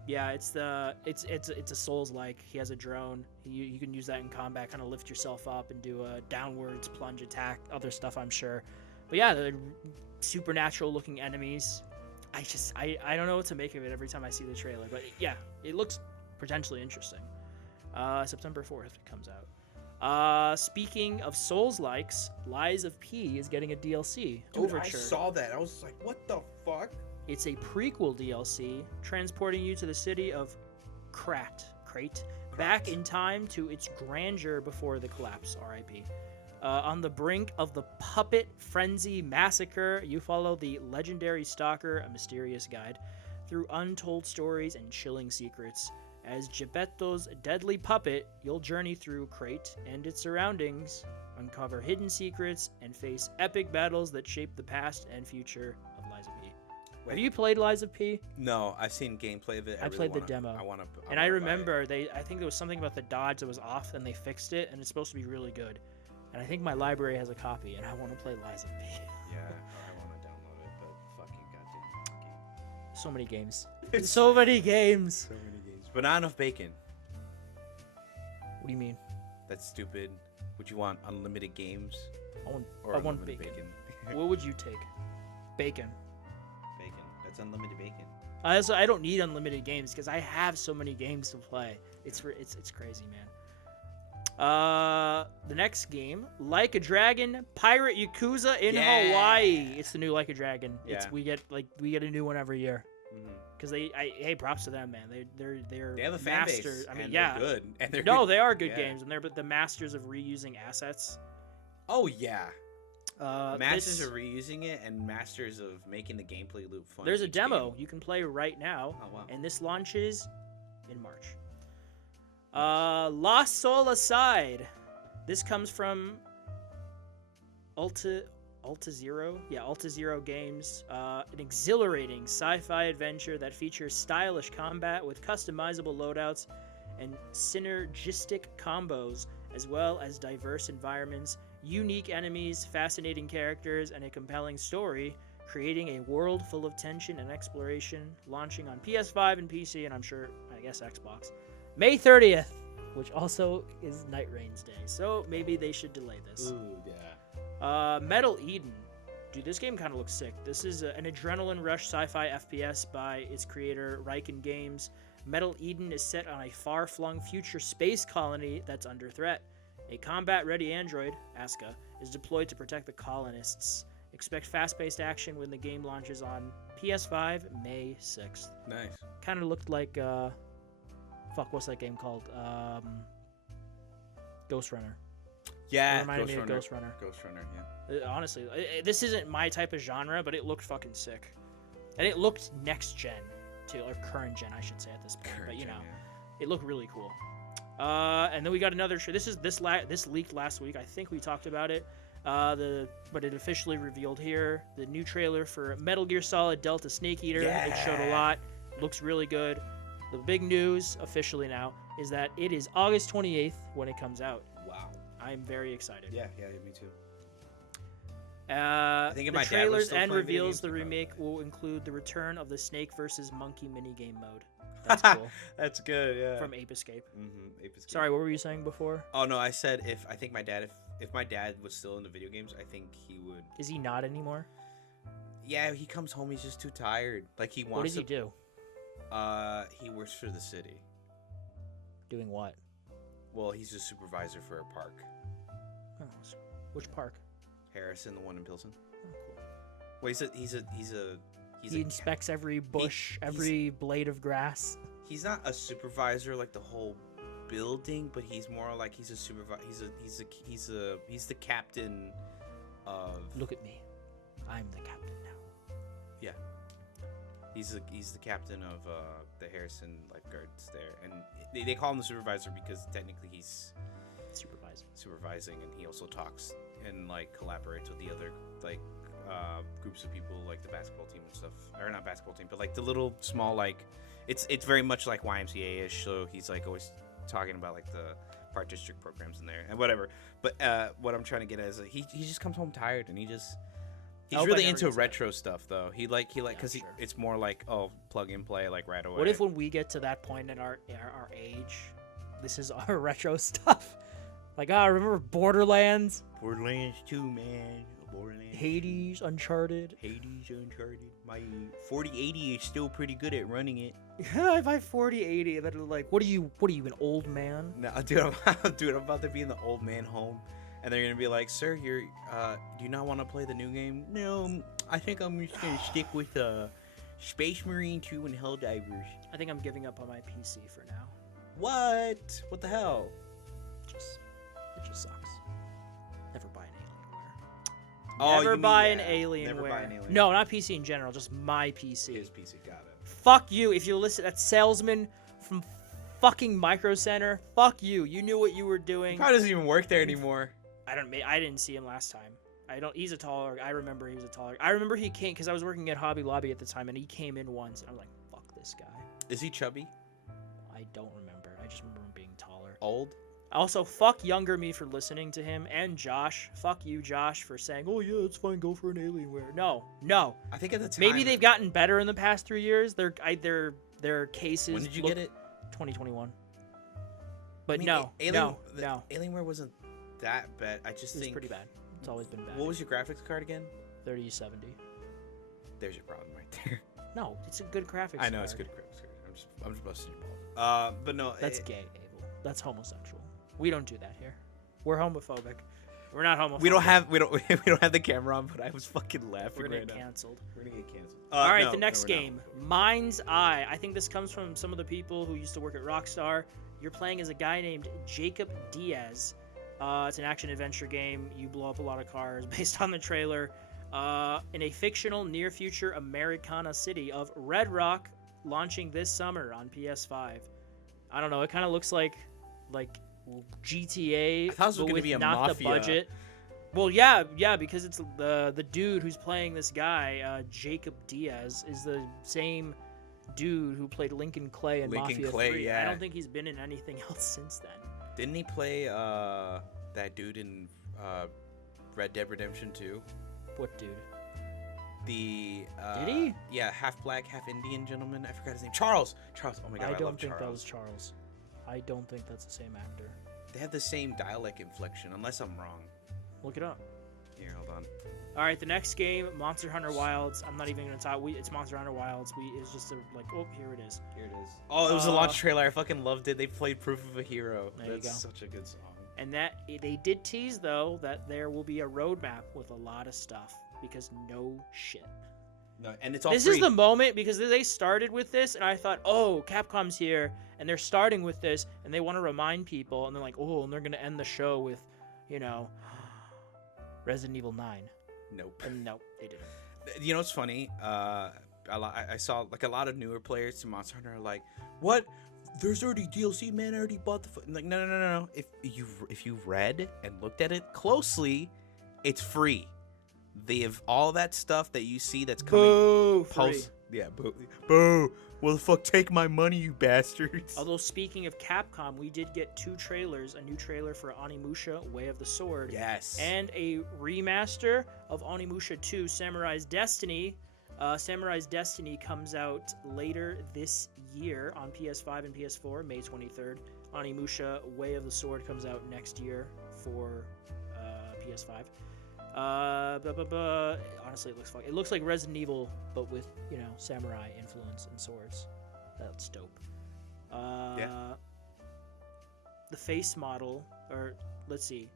Yeah, it's a Souls-like. He has a drone. You can use that in combat, kind of lift yourself up and do a downwards plunge attack, other stuff I'm sure. But yeah, the supernatural-looking enemies. I don't know what to make of it every time I see the trailer, but yeah, it looks potentially interesting. September 4th it comes out. Speaking of Souls-likes, Lies of P is getting a DLC. Dude, Overture. I saw that. I was like, what the fuck? It's a prequel DLC transporting you to the city of Crate, back in time to its grandeur before the collapse, RIP. On the brink of the Puppet Frenzy Massacre, you follow the legendary stalker, a mysterious guide, through untold stories and chilling secrets. As Geppetto's deadly puppet, you'll journey through Crate and its surroundings, uncover hidden secrets, and face epic battles that shape the past and future of Lies of P. Have you played Lies of P? No, I've seen gameplay of it. I played the demo. And I remember I think there was something about the dodge that was off, and they fixed it, and it's supposed to be really good. And I think my library has a copy, and I want to play Lies of P. Yeah, I want to download it, but fucking goddamn game. So many games. So many games. So many games. But not enough bacon. What do you mean? That's stupid. Would you want unlimited games? I want bacon. What would you take? Bacon. Bacon. That's unlimited bacon. I don't need unlimited games because I have so many games to play. It's crazy, man. The next game, Like a Dragon, Pirate Yakuza in Hawaii. It's the new Like a Dragon. Yeah. We get a new one every year. Mm-hmm. Because hey, props to them, man. They have a fan masters. base. I mean, and yeah, they're good. And they're no, good. they are good games, and they're the masters of reusing assets. Oh yeah. Masters this- of reusing it and masters of making the gameplay loop fun. There's a each demo game. you can play right now, Oh wow. and this launches in March. Lost Soul Aside. This comes from Alta Zero? Yeah, Alta Zero Games. An exhilarating sci-fi adventure that features stylish combat with customizable loadouts and synergistic combos, as well as diverse environments, unique enemies, fascinating characters, and a compelling story, creating a world full of tension and exploration, launching on PS5 and PC, and I guess Xbox, May 30th, which also is Night Rain's Day, so maybe they should delay this. Ooh, yeah. Metal Eden. Dude, this game kind of looks sick. This is an adrenaline rush sci-fi FPS by its creator, Riken Games. Metal Eden is set on a far-flung future space colony that's under threat. A combat-ready android, Asuka, is deployed to protect the colonists. Expect fast-paced action when the game launches on PS5 May 6th. Nice. Kind of looked like, what's that game called? Ghost Runner. Yeah. It reminded me of Ghost Runner. Ghost Runner, yeah. Honestly, this isn't my type of genre, but it looked fucking sick. And it looked next gen, too, or current gen, I should say at this point. But you know, it looked really cool. And then we got another. This leaked last week. I think we talked about it. But it officially revealed here the new trailer for Metal Gear Solid Delta Snake Eater. Yeah. It showed a lot. Looks really good. The big news officially now is that it is August 28th when it comes out. Wow. I'm very excited. Yeah, me too. I think if the my dad was trailers still and playing video reveals games, the he'd probably remake play it. will include the return of the Snake versus Monkey minigame mode. That's cool. That's good, yeah. From Ape Escape. Mm-hmm. Ape Escape. Sorry, what were you saying before? Oh no, I said if my dad was still into video games, I think he would. Is he not anymore? Yeah, he comes home, he's just too tired. Like he wants. What does he do? He works for the city. Doing what? Well, he's a supervisor for a park. Oh, which park? Harrison, the one in Pilsen. Oh, cool. Well, He inspects every bush, every blade of grass. He's not a supervisor like the whole building, but he's more like he's a supervisor. He's the captain of. Look at me, I'm the captain now. Yeah. He's the captain of the Harrison lifeguards there, and they call him the supervisor because technically he's supervising, and he also talks and like collaborates with the other like groups of people like the basketball team and stuff, or not basketball team, but like the little small like it's very much like YMCA-ish. So he's like always talking about like the park district programs in there and whatever. But what I'm trying to get at is he just comes home tired, and he's really into retro stuff though. He because sure. It's more like plug and play like right away. What if when we get to that point in our age, this is our retro stuff? Like, remember Borderlands? Borderlands 2, man. Borderlands. Hades, Uncharted. My 4080 is still pretty good at running it. I buy 4080, and then they're like, what are you, an old man? No, dude, I'm about to be in the old man home, and they're gonna be like, "Sir, do you not want to play the new game?" No, I think I'm just gonna stick with Space Marine 2 and Helldivers. I think I'm giving up on my PC for now. What? What the hell? It just sucks. Never buy an Alienware. Oh, Never you mean, buy an yeah. Alienware. Never buy an Alienware. No, not PC in general, just my PC. His PC, got it. Fuck you. If you listen, that salesman from fucking Micro Center, fuck you. You knew what you were doing. Probably doesn't even work there anymore. I didn't see him last time. He's a taller. I remember he was a taller. I remember he came because I was working at Hobby Lobby at the time, and he came in once, and I was like, fuck this guy. Is he chubby? I don't remember. I just remember him being taller. Old? Also, fuck younger me for listening to him, and Josh. Fuck you, Josh, for saying, oh yeah, it's fine, go for an Alienware. No. I think at the time. Maybe they've gotten better in the past 3 years. Their cases. When did you get it? 2021. But I mean, no. Alienware wasn't that bad. I just It's think. pretty bad. It's always been bad. What was your graphics card again? 3070. There's your problem right there. No, it's a good graphics I know card. it's good graphics card. I'm just busting your balls. But no. That's gay, Abel. That's homosexual. We don't do that here. We're homophobic. We're not homophobic. We don't have we don't have the camera on, but I was fucking laughing. We're gonna right get now. canceled. We're gonna get canceled. All right, no, the next no, we're game, Mind's Eye. I think this comes from some of the people who used to work at Rockstar. You're playing as a guy named Jacob Diaz. It's an action-adventure game. You blow up a lot of cars based on the trailer. In a fictional near-future Americana city of Red Rock, launching this summer on PS5. I don't know. It kind of looks like GTA, I thought it was but gonna with be a not mafia. the budget. Well, yeah, because it's the dude who's playing this guy, Jacob Diaz, is the same dude who played Lincoln Clay in Lincoln Mafia Clay, 3. yeah. I don't think he's been in anything else since then. Didn't he play that dude in Red Dead Redemption 2? What dude? The Did he? Yeah, half black, half Indian gentleman. I forgot his name. Charles. Oh my god, I don't love think Charles. that was Charles. I don't think that's the same actor. They have the same dialect inflection, unless I'm wrong. Look it up. Here, hold on. All right, the next game, Monster Hunter Wilds. I'm not even gonna talk. It's Monster Hunter Wilds. It's just here it is. Here it is. Oh, it was a launch trailer. I fucking loved it. They played Proof of a Hero. There you That's go. such a good song. And that they did tease though that there will be a roadmap with a lot of stuff because no shit. No, and it's all This free. is the moment because they started with this and I thought, oh, Capcom's here and they're starting with this and they want to remind people and they're like, oh, and they're gonna end the show with, Resident Evil 9. Nope. And nope, they didn't. You know what's funny? I saw like a lot of newer players to Monster Hunter are like, what? There's already DLC, man. I already bought the. Like, no. If you've read and looked at it closely, it's free. They have all that stuff that you see that's coming. Boo! Post. Yeah, boo. Well, the fuck, take my money, you bastards. Although speaking of Capcom, we did get 2 trailers: a new trailer for Onimusha: Way of the Sword, Yes. and a remaster of Onimusha 2: Samurai's Destiny. Samurai's Destiny comes out later this year on PS5 and PS4, May 23rd. Onimusha: Way of the Sword comes out next year for PS5. Honestly, it looks fun. It looks like Resident Evil, but with samurai influence and swords. That's dope. Yeah. The face model, or let's see,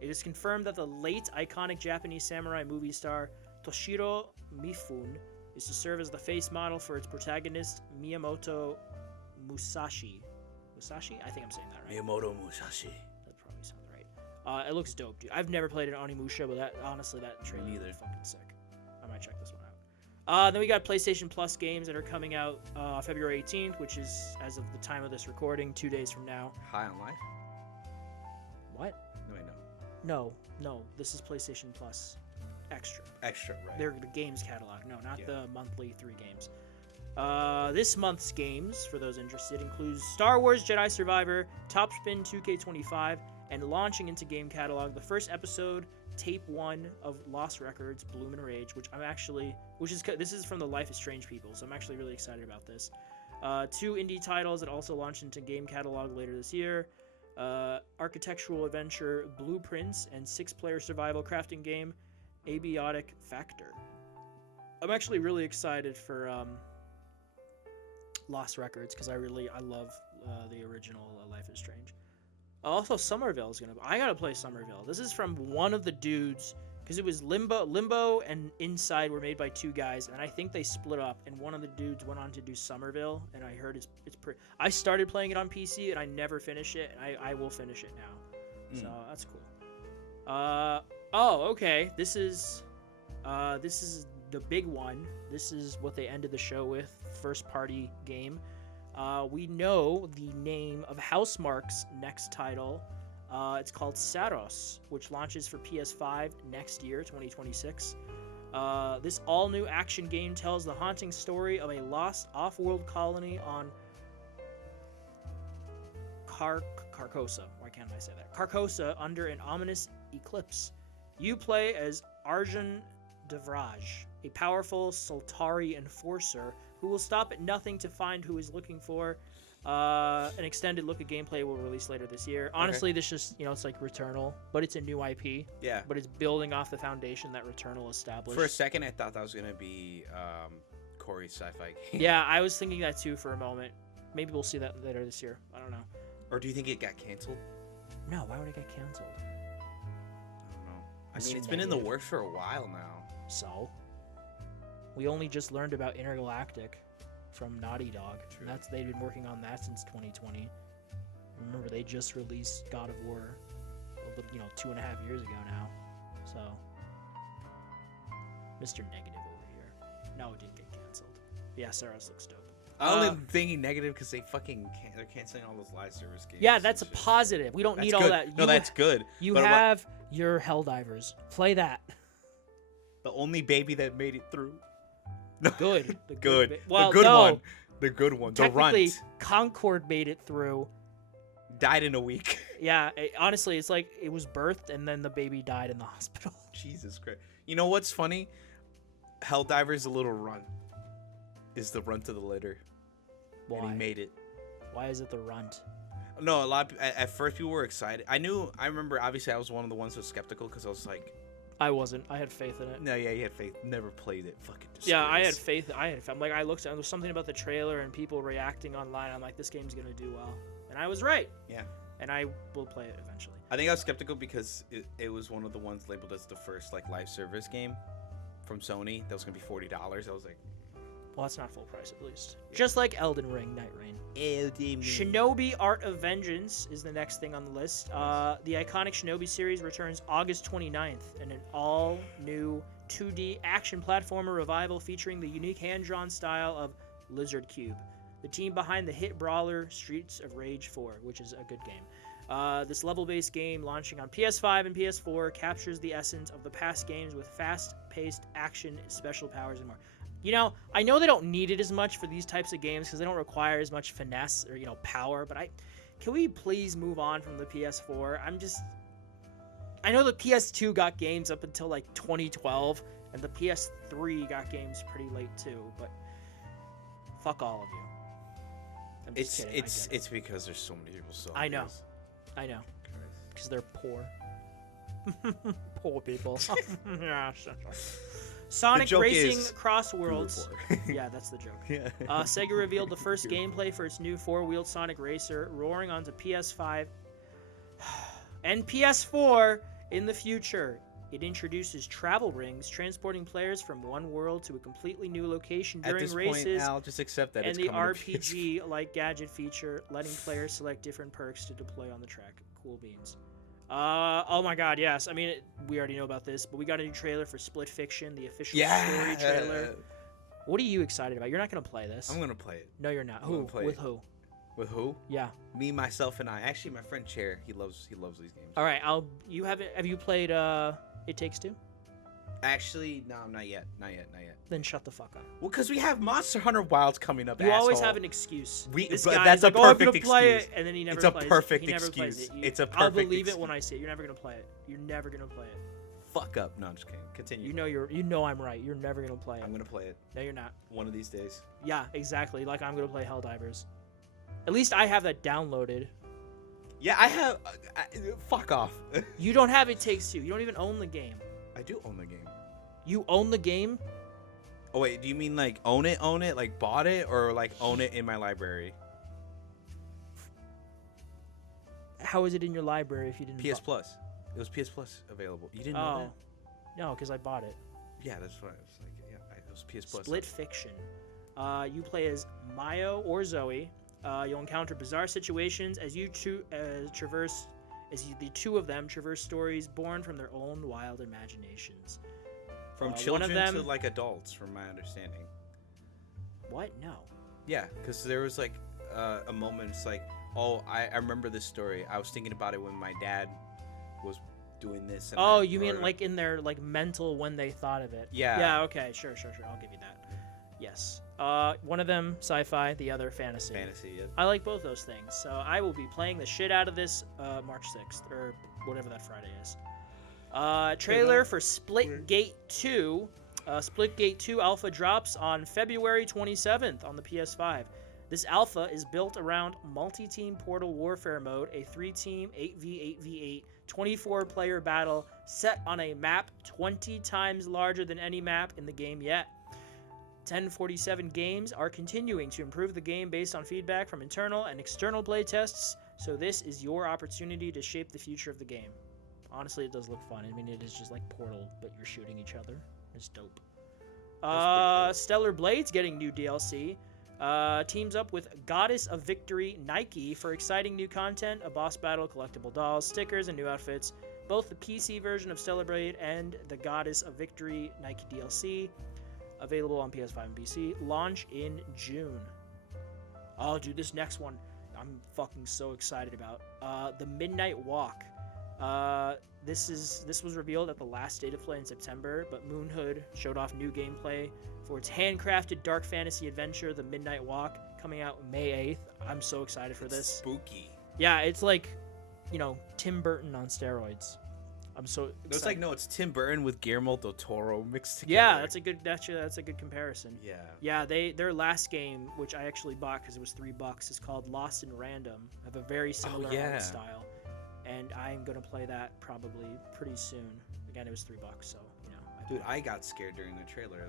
it is confirmed that the late iconic Japanese samurai movie star Toshiro Mifune is to serve as the face model for its protagonist Miyamoto Musashi. Musashi? I think I'm saying that right. Miyamoto Musashi. That probably sounds right. It looks dope, dude. I've never played an Onimusha, but that trailer neither. is fucking sick. I might check this one out. Then we got PlayStation Plus games that are coming out February 18th, which is, as of the time of this recording, 2 days from now. High on Life? What? No, I know. No. This is PlayStation Plus Extra. Extra, right? They're the games catalog. No, not Yeah. the monthly 3 games. This month's games, for those interested, includes Star Wars Jedi Survivor, Top Spin 2K25, and launching into game catalog the first episode, Tape 1 of Lost Records, Bloom and Rage, this is from the Life is Strange people, so I'm actually really excited about this. 2 indie titles that also launch into game catalog later this year. Architectural adventure Blueprints and 6-player survival crafting game Abiotic Factor. I'm actually really excited for Lost Records because I love the original Life is Strange. Also, Somerville is I gotta play Somerville. This is from one of the dudes because it was Limbo and Inside were made by two guys, and I think they split up. And one of the dudes went on to do Somerville, and I heard it's pretty. I started playing it on PC, and I never finished it. And I will finish it now, so that's cool. Oh, okay. This is the big one. This is what they ended the show with. First party game. We know the name of Housemarque's next title. It's called Saros, which launches for PS5 next year, 2026. This all-new action game tells the haunting story of a lost off-world colony on Carcosa. Why can't I say that? Carcosa under an ominous eclipse. You play as Arjun Devraj, a powerful Soltari enforcer who will stop at nothing to find who is looking for. An extended look at gameplay will release later this year. Honestly, this just, it's like Returnal, but it's a new IP. Yeah. But it's building off the foundation that Returnal established. For a second, I thought that was going to be Corey's sci-fi game. Yeah, I was thinking that too for a moment. Maybe we'll see that later this year. I don't know. Or do you think it got canceled? No, why would it get canceled? I don't know. I mean, it's been in the works for a while now. So? We only just learned about Intergalactic from Naughty Dog. They've been working on that since 2020. Remember, they just released God of War, 2.5 years ago now. So, Mr. Negative over here. No, it didn't get canceled. Yeah, Saros looks dope. I'm only thinking negative because they're canceling all those live service games. Yeah, that's a positive. We don't need all that. No, that's good. You have your Helldivers. Play that. The only baby that made it through. Good. The good one. The good one. The Technically, runt. Concord made it through. Died in a week. Yeah, honestly, it's like it was birthed and then the baby died in the hospital. Jesus Christ. You know what's funny? Helldiver's a little runt. Is the runt of the litter. Why? And he made it. Why is it the runt? No, at first people were excited. I remember, obviously, I was one of the ones who was skeptical because I was like, I wasn't. I had faith in it. No, yeah, you had faith. Never played it. Fucking disgrace. Yeah, I had faith. I'm like, I looked. There was something about the trailer and people reacting online. I'm like, this game's gonna do well, and I was right. Yeah. And I will play it eventually. I think I was skeptical because it was one of the ones labeled as the first live service game from Sony. That was gonna be $40. I was like, well, that's not full price at least. Yeah. Just like Elden Ring, Night Rain. Elden Ring. Shinobi Art of Vengeance is the next thing on the list. The iconic Shinobi series returns August 29th in an all-new 2D action platformer revival featuring the unique hand-drawn style of Lizard Cube, the team behind the hit brawler Streets of Rage 4, which is a good game. This level-based game, launching on PS5 and PS4, captures the essence of the past games with fast-paced action, special powers, and more. I know they don't need it as much for these types of games because they don't require as much finesse or, power, but can we please move on from the PS4? I know the PS2 got games up until 2012, and the PS3 got games pretty late too, but fuck all of you. I'm just kidding. It's because there's so many people selling I know. this. I know. Because they're poor. Poor people. Yeah, Sonic Racing Cross Worlds. Yeah, that's the joke. Yeah. Sega revealed the first gameplay for its new four-wheeled Sonic Racer, roaring onto PS5 and PS4 in the future. It introduces travel rings, transporting players from one world to a completely new location during At this races. point, Al, just accept that and it's the coming to RPG-like gadget feature, letting players select different perks to deploy on the track. Cool beans. Oh my god, yes. I mean, we already know about this, but we got a new trailer for Split Fiction, the official story trailer. What are you excited about? You're not going to play this. I'm going to play it. No, you're not. Who? With who? With who? Yeah. Me, myself, and I. Actually, my friend Chair, he loves these games. All right, have you played It Takes Two? Actually, no, not yet. Then shut the fuck up. Well, because we have Monster Hunter Wilds coming up. You always have an excuse. That's guy's a like, I'm perfect gonna play excuse. it, and then he never It's a plays perfect it. He never excuse. Plays it. It's a perfect I'll believe excuse. it when I see it. You're never gonna play it. You're never gonna play it. Fuck up. No, I'm just kidding. Continue. You know I'm right. You're never gonna play it. I'm gonna play it. No, you're not. One of these days. Yeah, exactly. Like I'm gonna play Helldivers. At least I have that downloaded. Yeah, I have. Fuck off. You don't have It Takes Two. You don't even own the game. I do own the game. You own the game? Oh wait, do you mean own it, like bought it, or own it in my library? How is it in your library if you didn't? PS Plus. It was PS Plus available. You didn't know No, because I bought it. Yeah, that's what I was like. Yeah, it was PS Plus. Split Fiction. You play as Mayo or Zoe. You'll encounter bizarre situations as you traverse. The two of them traverse stories born from their own wild imaginations. From one children of them- to like adults, from my understanding. What? No. Yeah, because there was like a moment. It's like, oh, I remember this story. I was thinking about it when my dad was doing this. And Oh, then- you mean or- like in their like mental when they thought of it? Yeah. Yeah. Okay. Sure. I'll give you that. Yes. One of them sci-fi, the other fantasy. fantasy? Yeah. I like both those things, so I will be playing the shit out of this March 6th or whatever that Friday is. Trailer for Splitgate 2. Splitgate 2 alpha drops on February 27th on the PS5. This alpha is built around multi-team Portal Warfare mode, a 3-team 8v8v8 24-player battle set on a map 20 times larger than any map in the game yet. 1047 Games are continuing to improve the game based on feedback from internal and external playtests, so this is your opportunity to shape the future of the game. Honestly, it does look fun. I mean, it is just like Portal, but you're shooting each other. It's dope. Stellar Blades getting new DLC. Teams up with Goddess of Victory Nike for exciting new content, a boss battle, collectible dolls, stickers, and new outfits. Both the PC version of Stellar Blade and the Goddess of Victory Nike DLC available on PS5 and PC. Launch in June. Oh, dude, this next one I'm fucking so excited about. The Midnight Walk. This was revealed at the last State of Play in September, but Moonhood showed off new gameplay for its handcrafted dark fantasy adventure, The Midnight Walk, coming out May 8th. I'm so excited for this. Spooky. Yeah, it's like, Tim Burton on steroids. I'm so excited. It's like, no, it's Tim Burton with Guillermo del Toro mixed together. Yeah, that's a good comparison. Yeah. Yeah, their last game, which I actually bought because it was $3, is called Lost in Random. Have a very similar art style, and I'm gonna play that probably pretty soon. Again, it was $3, so Dude, I got scared during the trailer.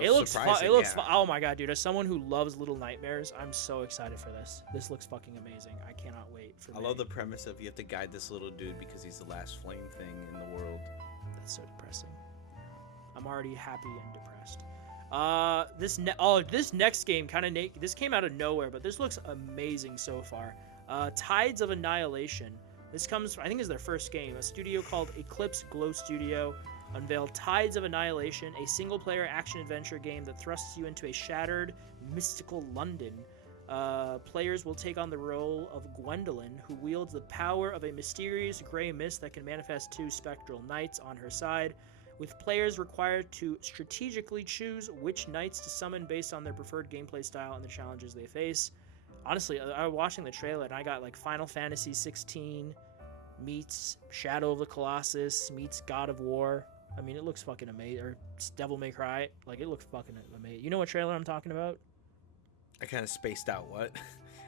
It looks fun. surprising. It looks yeah. fun. Oh my god, dude! As someone who loves Little Nightmares, I'm so excited for this. This looks fucking amazing. I cannot wait for. I love the premise of you have to guide this little dude because he's the last flame thing in the world. That's so depressing. I'm already happy and depressed. This next game this came out of nowhere, but this looks amazing so far. Tides of Annihilation. This comes, I think, is their first game. A studio called Eclipse Glow Studio unveiled Tides of Annihilation, a single-player action-adventure game that thrusts you into a shattered, mystical London. Players will take on the role of Gwendolyn, who wields the power of a mysterious gray mist that can manifest two spectral knights on her side, with players required to strategically choose which knights to summon based on their preferred gameplay style and the challenges they face. Honestly, I was watching the trailer and I got like Final Fantasy 16 meets Shadow of the Colossus meets God of War. I mean, it looks fucking amazing. Or Devil May Cry. Like, it looks fucking amazing. You know what trailer I'm talking about? I kind of spaced out. What?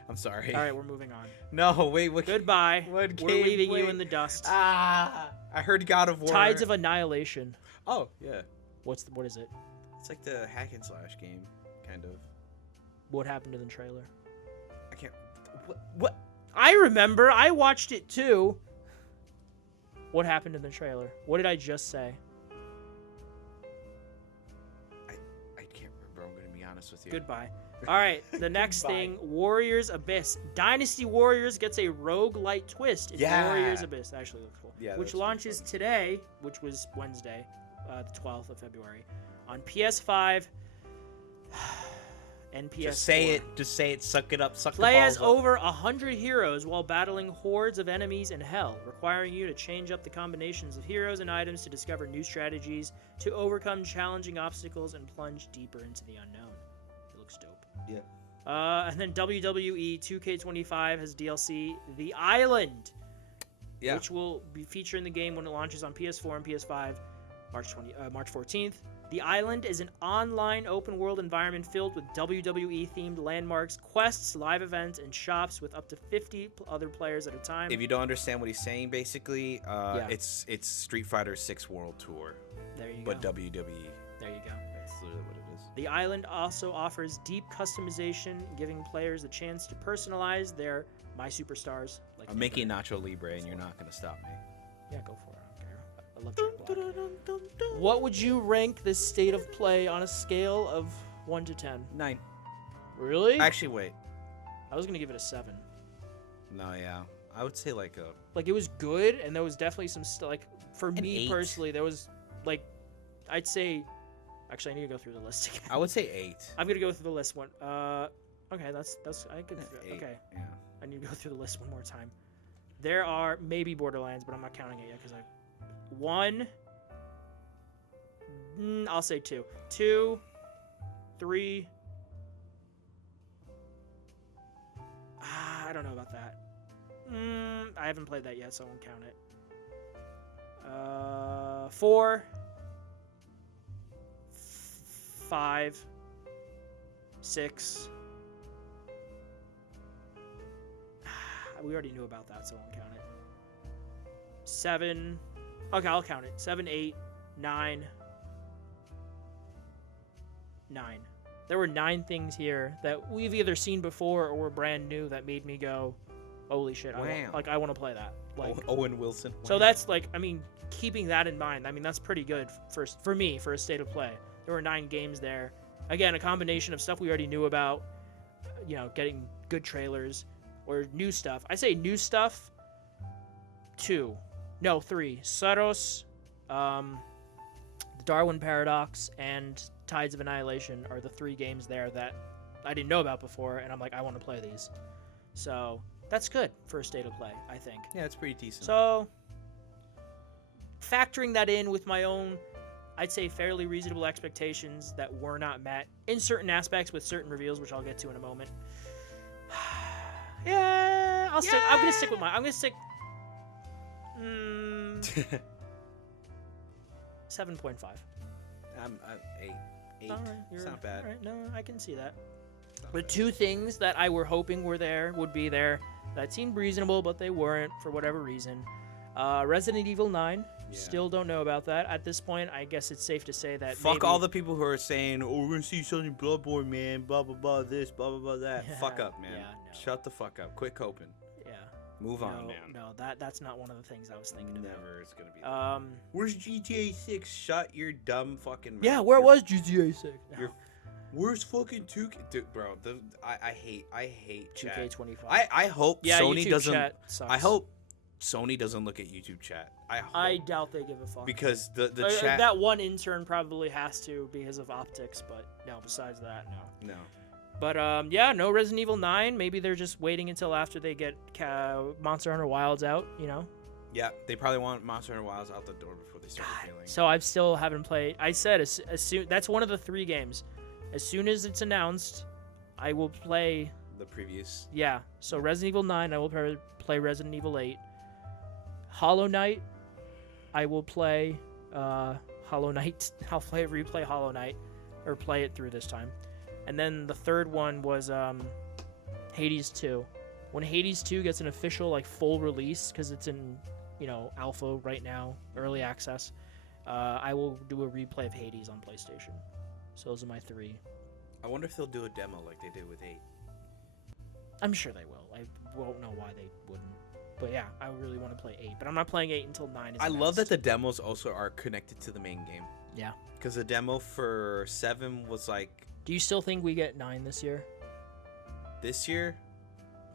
I'm sorry. All right, we're moving on. No, wait. What? Goodbye. What We're game? leaving you Wait. in the dust. I heard God of War. Tides of Annihilation. Oh, yeah. What is it? It's like the hack and slash game, kind of. What happened in the trailer? I can't. What? I remember. I watched it too. What happened in the trailer? What did I just say? I can't remember. I'm gonna be honest with you. Goodbye. All right, the next Goodbye. thing, Warriors Abyss. Dynasty Warriors gets a roguelite twist in Yeah. Warriors Abyss. That actually looks cool. Yeah, that which looks pretty launches fun. today, which was Wednesday, the 12th of February, on PS5 and PS4. Just say it. Just say it. Suck it up. Suck Play the as balls up. over 100 heroes while battling hordes of enemies in hell, requiring you to change up the combinations of heroes and items to discover new strategies, to overcome challenging obstacles, and plunge deeper into the unknown. It looks dope. Yeah. And then WWE 2K25 has DLC The Island, Yeah. which will be featured in the game when it launches on PS4 and PS5 March 14th. The Island is an online open-world environment filled with WWE-themed landmarks, quests, live events, and shops with up to 50 other players at a time. If you don't understand what he's saying, basically, Yeah. it's Street Fighter 6 World Tour, There you but go. WWE. There you go. That's literally what it is. The Island also offers deep customization, giving players the chance to personalize their My Superstars. Like I'm making Nacho Libre, and you're not gonna stop me. Yeah, go for it. I don't care. I love Jack Black. What would you rank this state of play on a scale of 1 to 10? 9. Really? Actually, wait. I was gonna give it a 7. No, yeah. I would say like a... Like, it was good, and there was definitely some like, for An me 8. personally, there was, like, I'd say... Actually, I need to go through the list again. I would say 8. I'm gonna go through the list one. Okay, that's I could. 8. Okay, Yeah. I need to go through the list one more time. There are maybe Borderlands, but I'm not counting it yet because I... 1... I'll say 2. 2... 3... I don't know about that. I haven't played that yet, so I won't count it. 4... 5... 6... We already knew about that, so I won't count it. 7... Okay, I'll count it. 7, 8, 9... 9. There were 9 things here that we've either seen before or were brand new that made me go, holy shit, I want to play that. Like, Owen Wilson. So that's like, I mean, keeping that in mind, I mean, that's pretty good for me, for a state of play. There were 9 games there. Again, a combination of stuff we already knew about, you know, getting good trailers, or new stuff. I say new stuff, 3. Saros, the Darwin Paradox, and Tides of Annihilation are the 3 games there that I didn't know about before, and I'm like, I want to play these. So that's good for a state of play, I think. Yeah, it's pretty decent. So factoring that in with my own, I'd say, fairly reasonable expectations that were not met in certain aspects with certain reveals, which I'll get to in a moment. Yeah, I'm gonna stick with mine. I'm gonna stick. 7.5. I'm 8. 8. All right, It's not bad. All right, no, I can see that. The 2 things that I were hoping would be there that seemed reasonable, but they weren't for whatever reason. Resident Evil 9. Yeah. Still don't know about that. At this point, I guess it's safe to say that Fuck all the people who are saying, oh, we're gonna see something Bloodborne, man, blah blah blah this, blah blah blah that. Yeah, Fuck up, man. yeah, no. Shut the fuck up. Quit coping. Yeah. Move on, man. No, that's not one of the things I was thinking about. Never is gonna be that. Where's GTA 6? Shut your dumb fucking mouth. Yeah, where was GTA 6? No. Where's fucking 2K? Dude, bro, I hate chat. 2K25. I hope Sony YouTube doesn't. chat sucks. I hope Sony doesn't look at YouTube chat. I doubt they give a fuck. Because the chat. That one intern probably has to because of optics, but no. Besides that, no. No. But no Resident Evil 9. Maybe they're just waiting until after they get Monster Hunter Wilds out. You know. Yeah, they probably want Monster Hunter Wilds out the door before they start revealing. So I still haven't played. I said as soon. That's one of the 3 games. As soon as it's announced, I will play The previous. Yeah. So Resident Evil 9, I will play Resident Evil 8. Hollow Knight, I will play Hollow Knight. I'll replay Hollow Knight, or play it through this time. And then the third one was Hades 2. When Hades 2 gets an official like full release, because it's in alpha right now, early access, I will do a replay of Hades on PlayStation. So those are my 3. I wonder if they'll do a demo like they did with 8. I'm sure they will. I won't know why they wouldn't. But yeah, I really want to play 8. But I'm not playing 8 until 9 is I announced. love that the demos also are connected to the main game. Yeah. Because the demo for 7 was like... Do you still think we get 9 this year? This year?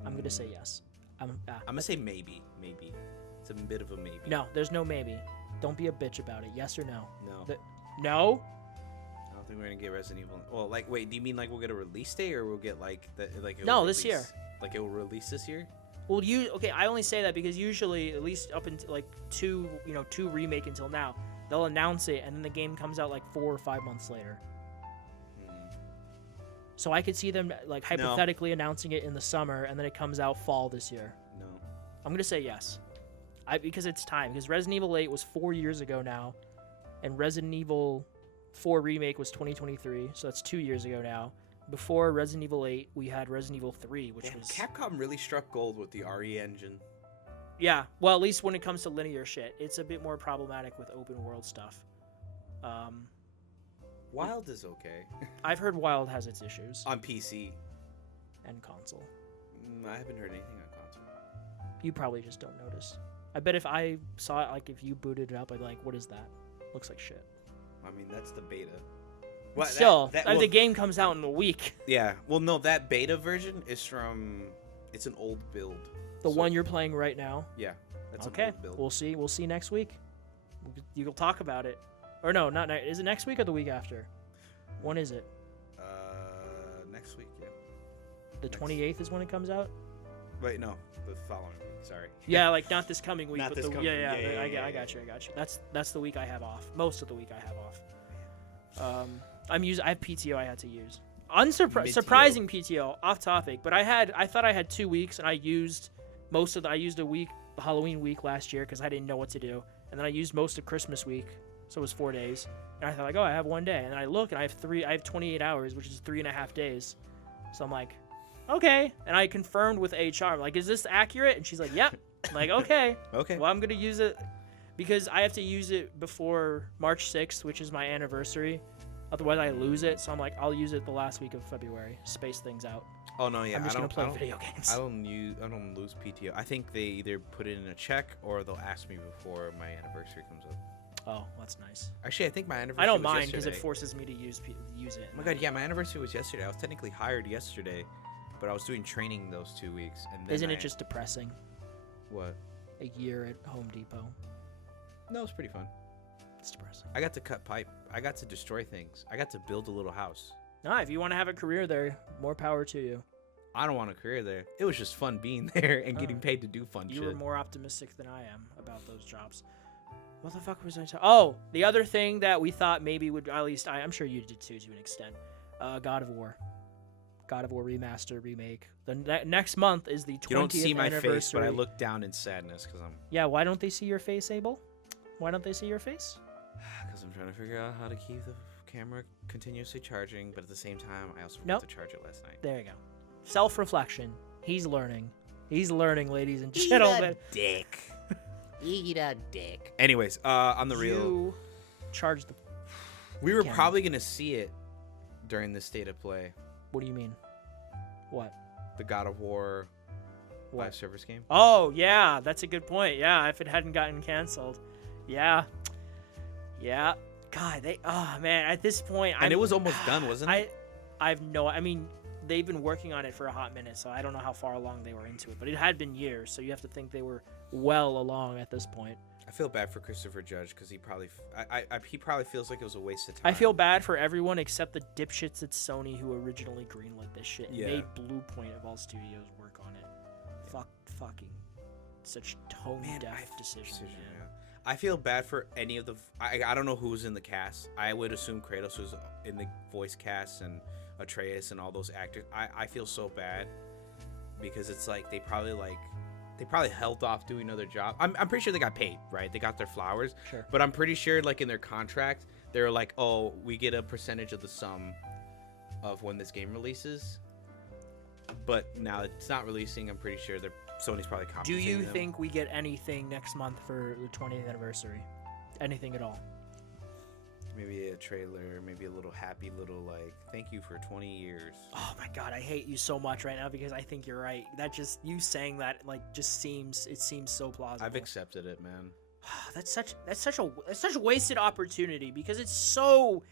I'm going to say yes. I'm going to say maybe. Maybe. It's a bit of a maybe. No, there's no maybe. Don't be a bitch about it. Yes or no? No. No? I don't think we're going to get Resident Evil. Well, like, wait, do you mean like we'll get a release date or we'll get like... No, this year. Like it will release this year? Well, okay, I only say that because usually, at least up until like 2 remake until now, they'll announce it and then the game comes out like 4 or 5 months later. So I could see them like hypothetically announcing it in the summer and then it comes out fall this year. No. I'm gonna say yes, because it's time. Because Resident Evil 8 was 4 years ago now, and Resident Evil 4 remake was 2023, so that's 2 years ago now. Before Resident Evil 8, we had Resident Evil 3, which was... Capcom really struck gold with the RE engine. Yeah, well, at least when it comes to linear shit. It's a bit more problematic with open world stuff. Wild is okay. I've heard Wild has its issues. On PC. And console. I haven't heard anything on console. You probably just don't notice. I bet if I saw it, like if you booted it up, I'd be like, what is that? Looks like shit. I mean, that's the beta. Still, the game comes out in a week. Yeah. Well, no, that beta version is from. It's an old build. The one you're playing right now. Yeah. That's Okay. An old build. We'll see. We'll see next week. You'll talk about it. Or no, not next. Is it next week or the week after? When is it? Next week. Yeah. The 28th is when it comes out. Wait, no, the following week. Sorry. Yeah, like not this coming week, Not but this the coming week. I got you. That's the week I have off. Most of the week I have off. I have PTO I had to use. Surprising PTO, off topic, but I thought I had 2 weeks, and I used I used a week, the Halloween week last year, because I didn't know what to do, and then I used most of Christmas week, so it was 4 days, and I thought like, oh, I have 1 day, and then I look, and I have 28 hours, which is 3.5 days, so I'm like, okay, and I confirmed with HR, I'm like, is this accurate? And she's like, yep. I'm like, okay. Okay. Well, I'm gonna use it because I have to use it before March 6th, which is my anniversary. Otherwise, I lose it. So I'm like, I'll use it the last week of February. Space things out. Oh no, yeah. I'm just gonna play video games. I don't lose PTO. I think they either put it in a check or they'll ask me before my anniversary comes up. Oh, that's nice. Actually, I think my anniversary. I don't was mind because it yesterday. forces me to use it. Oh my god, yeah, my anniversary was yesterday. I was technically hired yesterday, but I was doing training those 2 weeks. And then Isn't it just depressing? What? A year at Home Depot. No, it's pretty fun. It's depressing. I got to cut pipe. I got to destroy things. I got to build a little house. Nah, if you want to have a career there, more power to you. I don't want a career there. It was just fun being there and getting paid to do fun You shit. were more optimistic than I am about those jobs. What the fuck was I talking? Oh, the other thing that we thought maybe would, at least I'm sure you did too, to an extent. God of War remaster remake. The next month is the 20th You don't see my anniversary. face, but I look down in sadness because Yeah, why don't they see your face, Abel? Why don't they see your face? I'm trying to figure out how to keep the camera continuously charging, but at the same time, I also forgot Nope. to charge it last night. There you go. Self-reflection. He's learning. He's learning, ladies and gentlemen. Dick. Eat a dick. Anyways, on the real, You charge the. we were camera. probably gonna see it during the state of play, What do you mean? What? the God of War What? live service game. Oh yeah, that's a good point. Yeah, if it hadn't gotten canceled. Yeah. Yeah. God, oh man, at this point, And it was almost done, wasn't it? I mean, they've been working on it for a hot minute, so I don't know how far along they were into it, but it had been years, so you have to think they were well along at this point. I feel bad for Christopher Judge because he probably, he probably feels like it was a waste of time. I feel bad for everyone except the dipshits at Sony who originally greenlit this shit and Yeah. made Bluepoint of all studios work on it. Fucking such tone-deaf decision, man. yeah. I feel bad for any of the. I don't know who's in the cast. I would assume Kratos was in the voice cast and Atreus and all those actors. I feel so bad because it's like they probably held off doing other jobs. I'm pretty sure they got paid, right? They got their flowers. Sure. But I'm pretty sure like in their contract they're like, oh, we get a percentage of the sum of when this game releases. But now it's not releasing. I'm pretty sure Sony's probably Do compensating you them. think we get anything next month for the 20th anniversary? Anything at all? Maybe a trailer, maybe a little happy little like thank you for 20 years. Oh my god, I hate you so much right now because I think you're right. That just you saying that like just seems so plausible. I've accepted it, man. That's such a wasted opportunity because it's so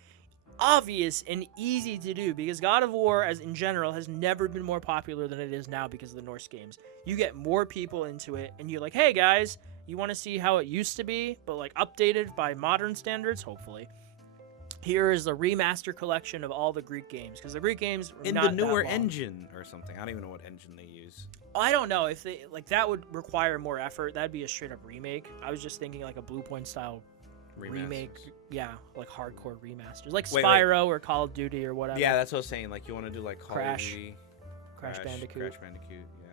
obvious and easy to do because God of War as in general has never been more popular than it is now because of the Norse games. You get more people into it and you're like, "Hey guys, you want to see how it used to be but like updated by modern standards, hopefully." Here is the remaster collection of all the Greek games because the Greek games are In not the that newer long. engine or something. I don't even know what engine they use. I don't know if they like that would require more effort. That'd be a straight up remake. I was just thinking like a Bluepoint style remake, Remasters. yeah, like hardcore remasters, like Wait. Spyro or Call of Duty or whatever. Yeah, that's what I was saying. Like you want to do like Call Crash. of Duty, Crash Bandicoot. Crash Bandicoot. Yeah.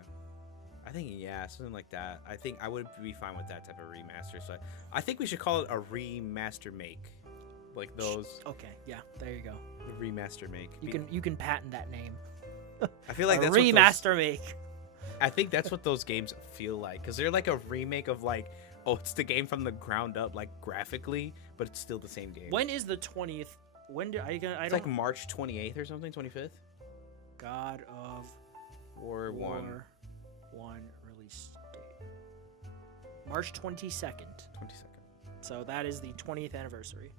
I think something like that. I think I would be fine with that type of remaster. So I think we should call it a remaster make, like those. Okay, yeah, there you go. The remaster make. You can patent that name. I feel like a that's what remaster make. I think that's what those games feel like because they're like a remake of like, oh, it's the game from the ground up, like graphically, but it's still the same game. When is the 20th? When do I It's don't like March 28th or something, 25th. God of Or War 1 release date. March 22nd. 22nd. So that is the 20th anniversary.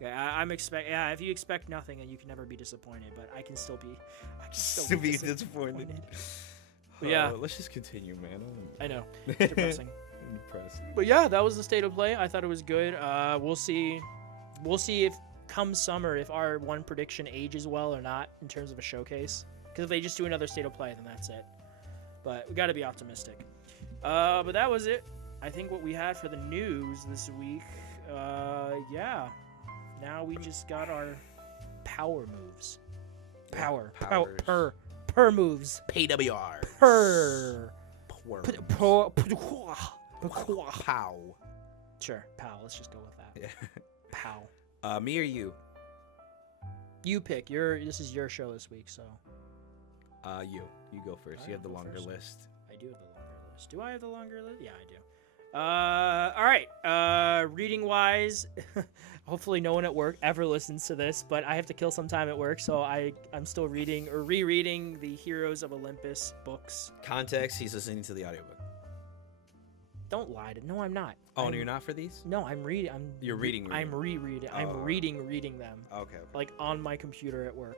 Yeah, I'm expect. Yeah, if you expect nothing, then you can never be disappointed. But I can still be disappointed. But yeah, let's just continue, man. I know. It's depressing. I'm depressed. But yeah, that was the state of play. I thought it was good. We'll see. We'll see if come summer if our one prediction ages well or not in terms of a showcase. Because if they just do another state of play, then that's it. But we got to be optimistic. But that was it. I think what we had for the news this week. Yeah. Now we just got our power moves. Per moves. PWR. Pow. Sure, pow. Let's just go with that. Yeah. Pow. Me or you? You pick. This is your show this week, so. You go first. You have the longer list. I do have the longer list. Do I have the longer list? Yeah, I do. All right. Reading wise, hopefully no one at work ever listens to this, but I have to kill some time at work, so I'm still reading or rereading the Heroes of Olympus books. Context: he's listening to the audiobook. Don't lie to. No, I'm not. Oh, no, you're not for these? No, I'm reading. You're reading. I'm rereading. I'm reading them. Okay. Like on my computer at work.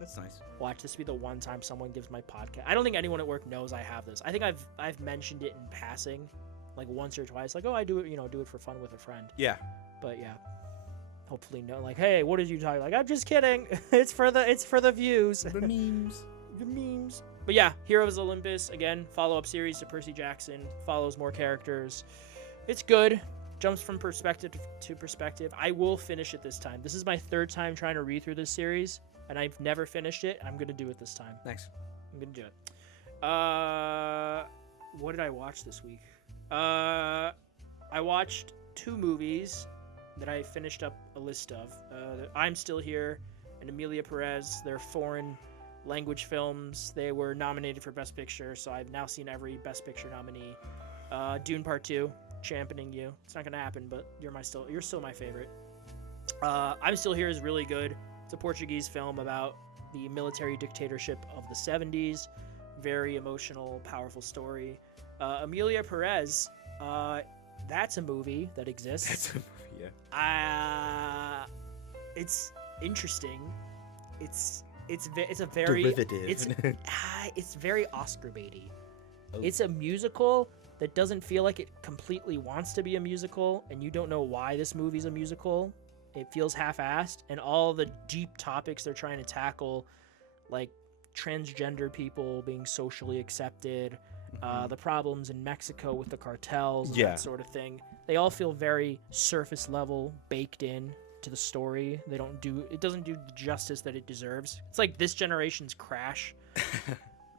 That's nice. Watch this be the one time someone gives my podcast. I don't think anyone at work knows I have this. I think I've mentioned it in passing, like once or twice. Like, oh, I do it. Do it for fun with a friend. Yeah. But yeah. Hopefully no. Like, hey, what did you talk? Like, I'm just kidding. It's for the views. The memes. The memes. But yeah, Heroes of Olympus, again, follow-up series to Percy Jackson, follows more characters. It's good, jumps from perspective to perspective. I will finish it this time. This is my third time trying to read through this series, and I've never finished it. I'm going to do it this time. Nice. I'm going to do it. What did I watch this week? I watched 2 movies that I finished up a list of. I'm Still Here and Emilia Perez. They're foreign language films. They were nominated for Best Picture, so I've now seen every Best Picture nominee. Dune Part 2, championing you. It's not gonna happen, but you're still my favorite. I'm Still Here is really good. It's a Portuguese film about the military dictatorship of the 70s. Very emotional, powerful story. Emilia Perez, that's a movie that exists. That's a movie, yeah. It's interesting. It's a very derivative. It's very Oscar baity. Oh. It's a musical that doesn't feel like it completely wants to be a musical, and you don't know why this movie's a musical. It feels half-assed, and all the deep topics they're trying to tackle, like transgender people being socially accepted, the problems in Mexico with the cartels, and that sort of thing. They all feel very surface level, baked in to the story. It doesn't do the justice that it deserves. It's like this generation's Crash.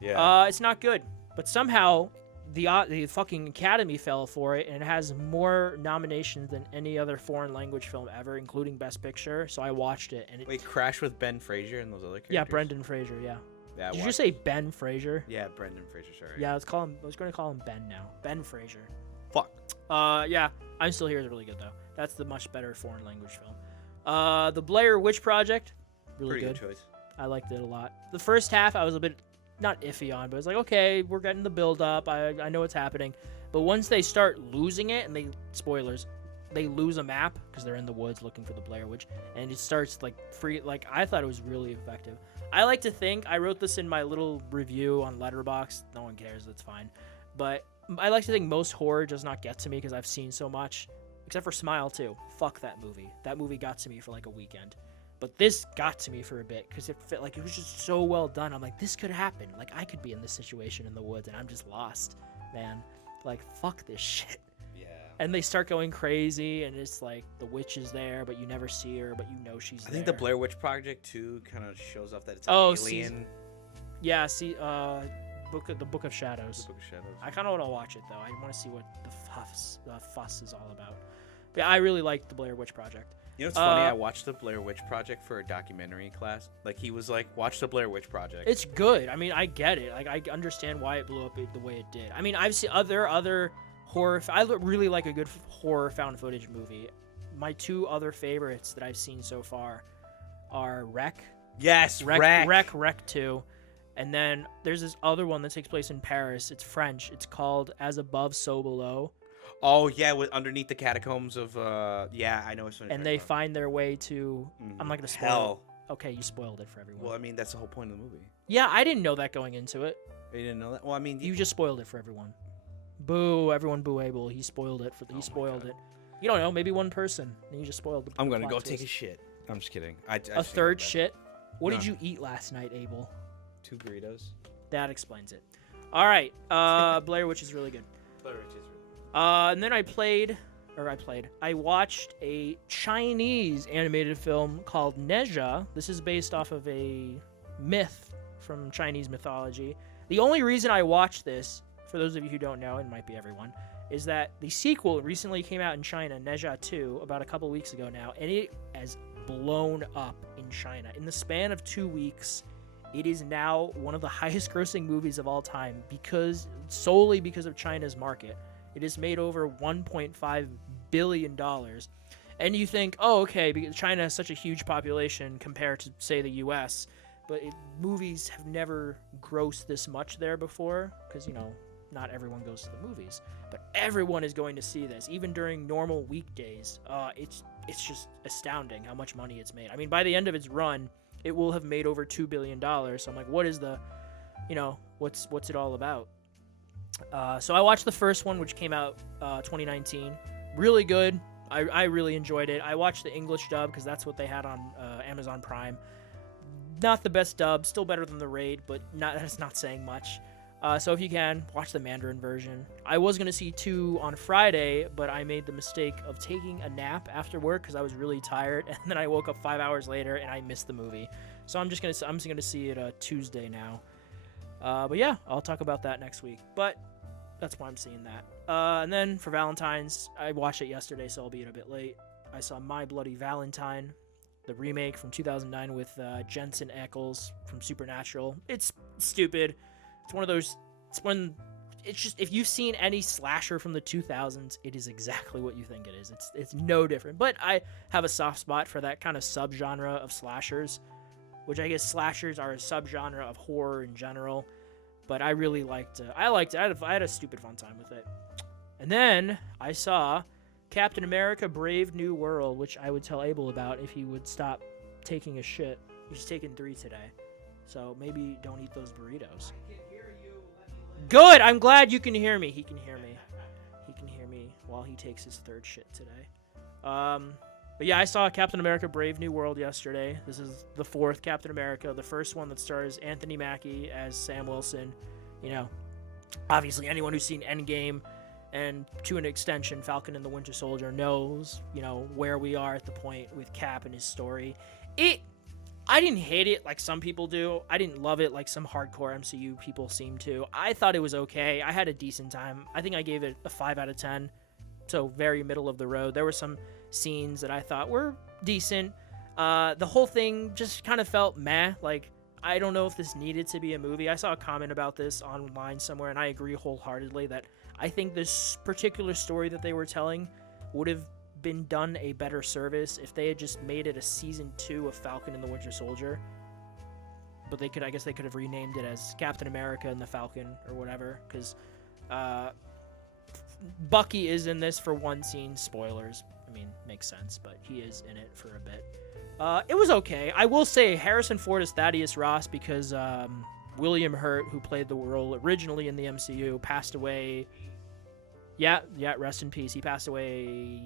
Yeah. It's not good, but somehow the fucking Academy fell for it, and it has more nominations than any other foreign language film ever, including Best Picture. So I watched it, and Wait, Crash with Ben Fraser and those other characters? Yeah, Brendan Fraser. Yeah. Yeah. Did you say Ben Fraser? Yeah, Brendan Fraser. Sorry. Yeah, I was going to call him Ben now. Ben Fraser. Fuck. Yeah, I'm Still Here is really good though. That's the much better foreign language film. The Blair Witch Project, really Pretty good. good choice. I liked it a lot. The first half I was a bit not iffy on, but it's like, okay, we're getting the build up. I know what's happening. But once they start losing it, and they lose a map because they're in the woods looking for the Blair Witch, and it starts I thought it was really effective. I like to think, I wrote this in my little review on Letterboxd. No one cares, that's fine. But I like to think most horror does not get to me because I've seen so much. Except for Smile 2. Fuck that movie. That movie got to me for like a weekend. But this got to me for a bit because it felt like it was just so well done. I'm like, this could happen. Like, I could be in this situation in the woods and I'm just lost, man. Like, fuck this shit. Yeah. And they start going crazy, and it's like the witch is there, but you never see her, but you know she's there. I think the Blair Witch Project too kind of shows off that it's an alien. Yeah, see, the Book of Shadows. The Book of Shadows. I kind of want to watch it though. I want to see what the fuss is all about. But yeah, I really liked the Blair Witch Project. You know what's funny? I watched the Blair Witch Project for a documentary class. Like, he was like, watch the Blair Witch Project. It's good. I mean, I get it. Like, I understand why it blew up the way it did. I mean, I've seen other horror. I really like a good horror found footage movie. My 2 other favorites that I've seen so far are Wreck. Yes, Wreck. Wreck 2. And then there's this other one that takes place in Paris. It's French. It's called As Above, So Below. Oh yeah, with underneath the catacombs of yeah, I know. And they find their way to. I'm not gonna spoil. Hell. Okay, you spoiled it for everyone. Well, I mean that's the whole point of the movie. Yeah, I didn't know that going into it. You didn't know that? Well, I mean, You just spoiled it for everyone. Boo! Everyone boo Abel. He spoiled it he spoiled it. You don't know. Maybe one person. And you just spoiled the. I'm gonna plot go twist. take a shit. I'm just kidding. A third shit. What No. did you eat last night, Abel? 2 burritos. That explains it. All right. Blair Witch is really good. And then I watched a Chinese animated film called Nezha. This is based off of a myth from Chinese mythology. The only reason I watched this, for those of you who don't know, it might be everyone, is that the sequel recently came out in China, Nezha 2, about a couple weeks ago now, and it has blown up in China. In the span of 2 weeks, it is now one of the highest grossing movies of all time solely because of China's market. It has made over $1.5 billion. And you think, oh, okay, because China has such a huge population compared to, say, the U.S., but movies have never grossed this much there before because, not everyone goes to the movies. But everyone is going to see this, even during normal weekdays. It's just astounding how much money it's made. I mean, by the end of its run, it will have made over $2 billion. So I'm like, what is what's it all about? So I watched the first one, which came out 2019. Really good. I really enjoyed it. I watched the English dub because that's what they had on Amazon Prime. Not the best dub, still better than the Raid, but that's not saying much. So if you can, watch the Mandarin version. I was going to see 2 on Friday, but I made the mistake of taking a nap after work because I was really tired, and then I woke up 5 hours later and I missed the movie. So I'm just going to see it Tuesday now. But yeah, I'll talk about that next week. But that's why I'm seeing that. And then for Valentine's, I watched it yesterday, so I'll be a bit late. I saw My Bloody Valentine, the remake from 2009 with Jensen Ackles from Supernatural. It's stupid. It's one of those. It's just, if you've seen any slasher from the 2000s, it is exactly what you think it is. It's no different. But I have a soft spot for that kind of subgenre of slashers, which I guess slashers are a subgenre of horror in general. But I really liked it. I had a stupid fun time with it. And then I saw Captain America Brave New World, which I would tell Abel about if he would stop taking a shit. He's taken 3 today. So maybe don't eat those burritos. Good! I'm glad you can hear me. He can hear me. He can hear me while he takes his 3rd shit today. But yeah, I saw Captain America Brave New World yesterday. This is the 4th Captain America. The first one that stars Anthony Mackie as Sam Wilson. Obviously anyone who's seen Endgame and to an extension Falcon and the Winter Soldier knows, where we are at the point with Cap and his story. I didn't hate it like some people do. I didn't love it like some hardcore MCU people seem to. I thought it was okay. I had a decent time. I think I gave it a 5 out of 10. So very middle of the road. There were some scenes that I thought were decent. The whole thing just kind of felt meh. Like, I don't know if this needed to be a movie. I saw a comment about this online somewhere, and I agree wholeheartedly that I think this particular story that they were telling would have been done a better service if they had just made it a season 2 of Falcon and the Winter Soldier. But they could have renamed it as Captain America and the Falcon or whatever, because Bucky is in this for one scene. Spoilers. I mean, makes sense, but he is in it for a bit. It was okay. I will say Harrison Ford is Thaddeus Ross because William Hurt, who played the role originally in the MCU, passed away. Yeah, rest in peace. He passed away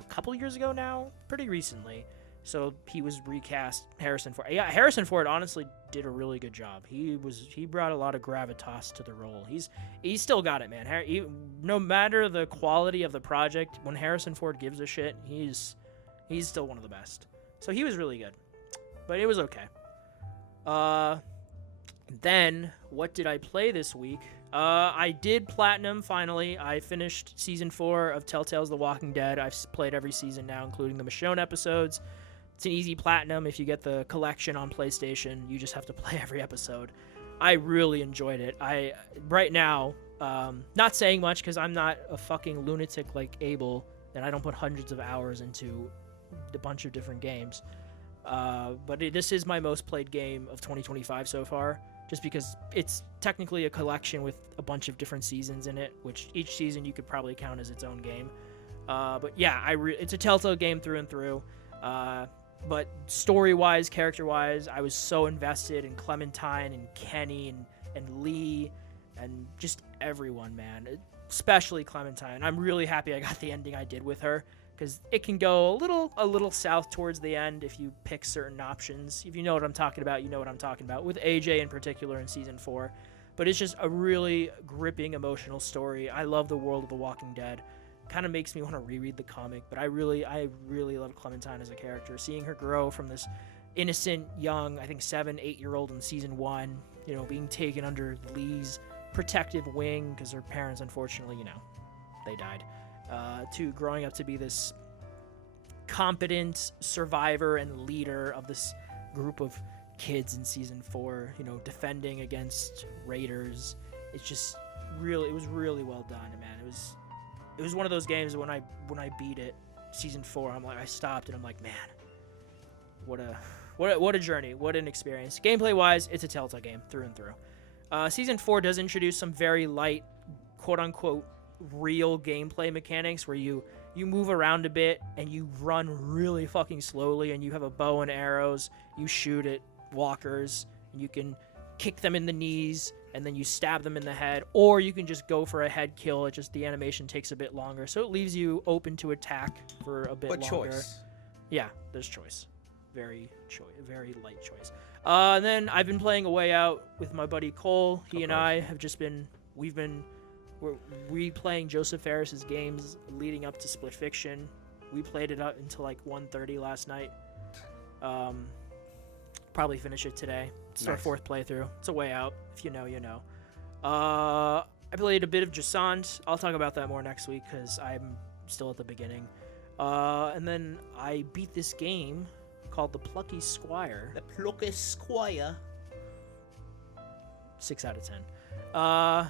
a couple years ago now, pretty recently. So he was recast Harrison Ford. Yeah, Harrison Ford honestly did a really good job. He brought a lot of gravitas to the role. He's still got it, man. No matter the quality of the project, when Harrison Ford gives a shit, he's still one of the best. So he was really good, but it was okay. Then what did I play this week? I did platinum finally. I finished season 4 of Telltale's The Walking Dead. I've played every season now, including the Michonne episodes. It's an easy platinum. If you get the collection on PlayStation, you just have to play every episode. I really enjoyed it. Right now, not saying much because I'm not a fucking lunatic like Abel, and I don't put hundreds of hours into a bunch of different games. But this is my most played game of 2025 so far. just because it's technically a collection with a bunch of different seasons in it, which each season you could probably count as its own game. But yeah, it's a Telltale game through and through. But story-wise, character-wise, I was so invested in Clementine and Kenny and Lee and just everyone, man. Especially Clementine. I'm really happy I got the ending I did with her, because it can go a little south towards the end if you pick certain options. If you know what I'm talking about, you know what I'm talking about, with AJ in particular in Season 4. But it's just a really gripping, emotional story. I love the world of The Walking Dead. Kind of makes me want to reread the comic, but I really love Clementine as a character. Seeing her grow from this innocent, young, I think 7-8-year-old in Season 1, being taken under Lee's protective wing because her parents, unfortunately, they died, to growing up to be this competent survivor and leader of this group of kids in Season 4, defending against raiders. It's just it was really well done, man. It was one of those games when I beat it, Season 4, I stopped and I'm like, man, what a journey, what an experience. Gameplay wise, it's a Telltale game through and through. Season 4 does introduce some very light, quote unquote, real gameplay mechanics where you move around a bit and you run really fucking slowly and you have a bow and arrows. You shoot at walkers and you can kick them in the knees and then you stab them in the head, or you can just go for a head kill. It just, the animation takes a bit longer, so it leaves you open to attack for a bit longer. Choice. Yeah, there's choice. Very light choice. And then I've been playing A Way Out with my buddy Cole. He and I have just been, we're replaying Joseph Ferris's games leading up to Split Fiction. We played it up until like 1:30 last night. Probably finish it today. It's our fourth playthrough. It's A Way Out. If you know, you know. I played a bit of Jasant. I'll talk about that more next week because I'm still at the beginning. And then I beat this game called The Plucky Squire. The Plucky Squire. 6 out of 10.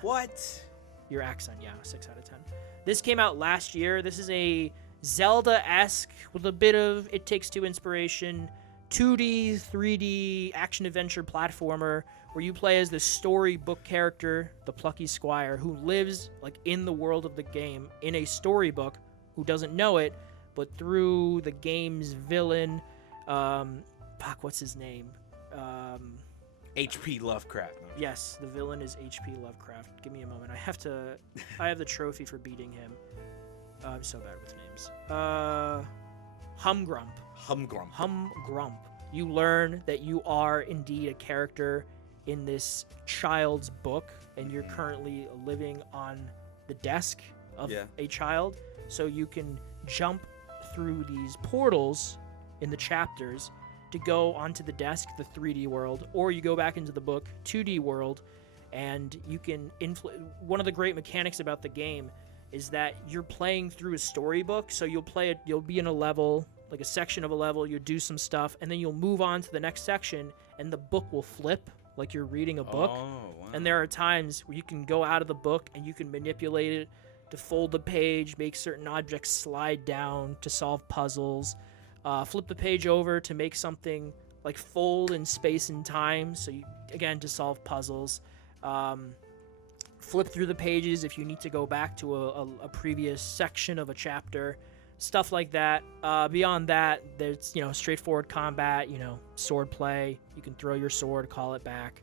What? Your accent, yeah, 6 out of 10. This came out last year. This is a Zelda-esque with a bit of It Takes Two inspiration, 2D, 3D action-adventure platformer where you play as the storybook character, the Plucky Squire, who lives like in the world of the game in a storybook, who doesn't know it, but through the game's villain, what's his name? H.P. Lovecraft. Yes, the villain is H.P. Lovecraft. Give me a moment. I have the trophy for beating him. I'm so bad with names. Humgrump. You learn that you are indeed a character in this child's book, and you're currently living on the desk of a child, so you can jump through these portals in the chapters to go onto the desk, the 3D world, or you go back into the book, 2D world, and you can one of the great mechanics about the game is that you're playing through a storybook, so you'll be in a level, like a section of a level, you'll do some stuff, and then you'll move on to the next section, and the book will flip, like you're reading a book. Oh, wow. And there are times where you can go out of the book and you can manipulate it to fold the page, make certain objects slide down to solve puzzles, flip the page over to make something like fold in space and time, so you, again, to solve puzzles. Flip through the pages if you need to go back to a previous section of a chapter, stuff like that. Beyond that, there's straightforward combat, sword play. You can throw your sword, call it back,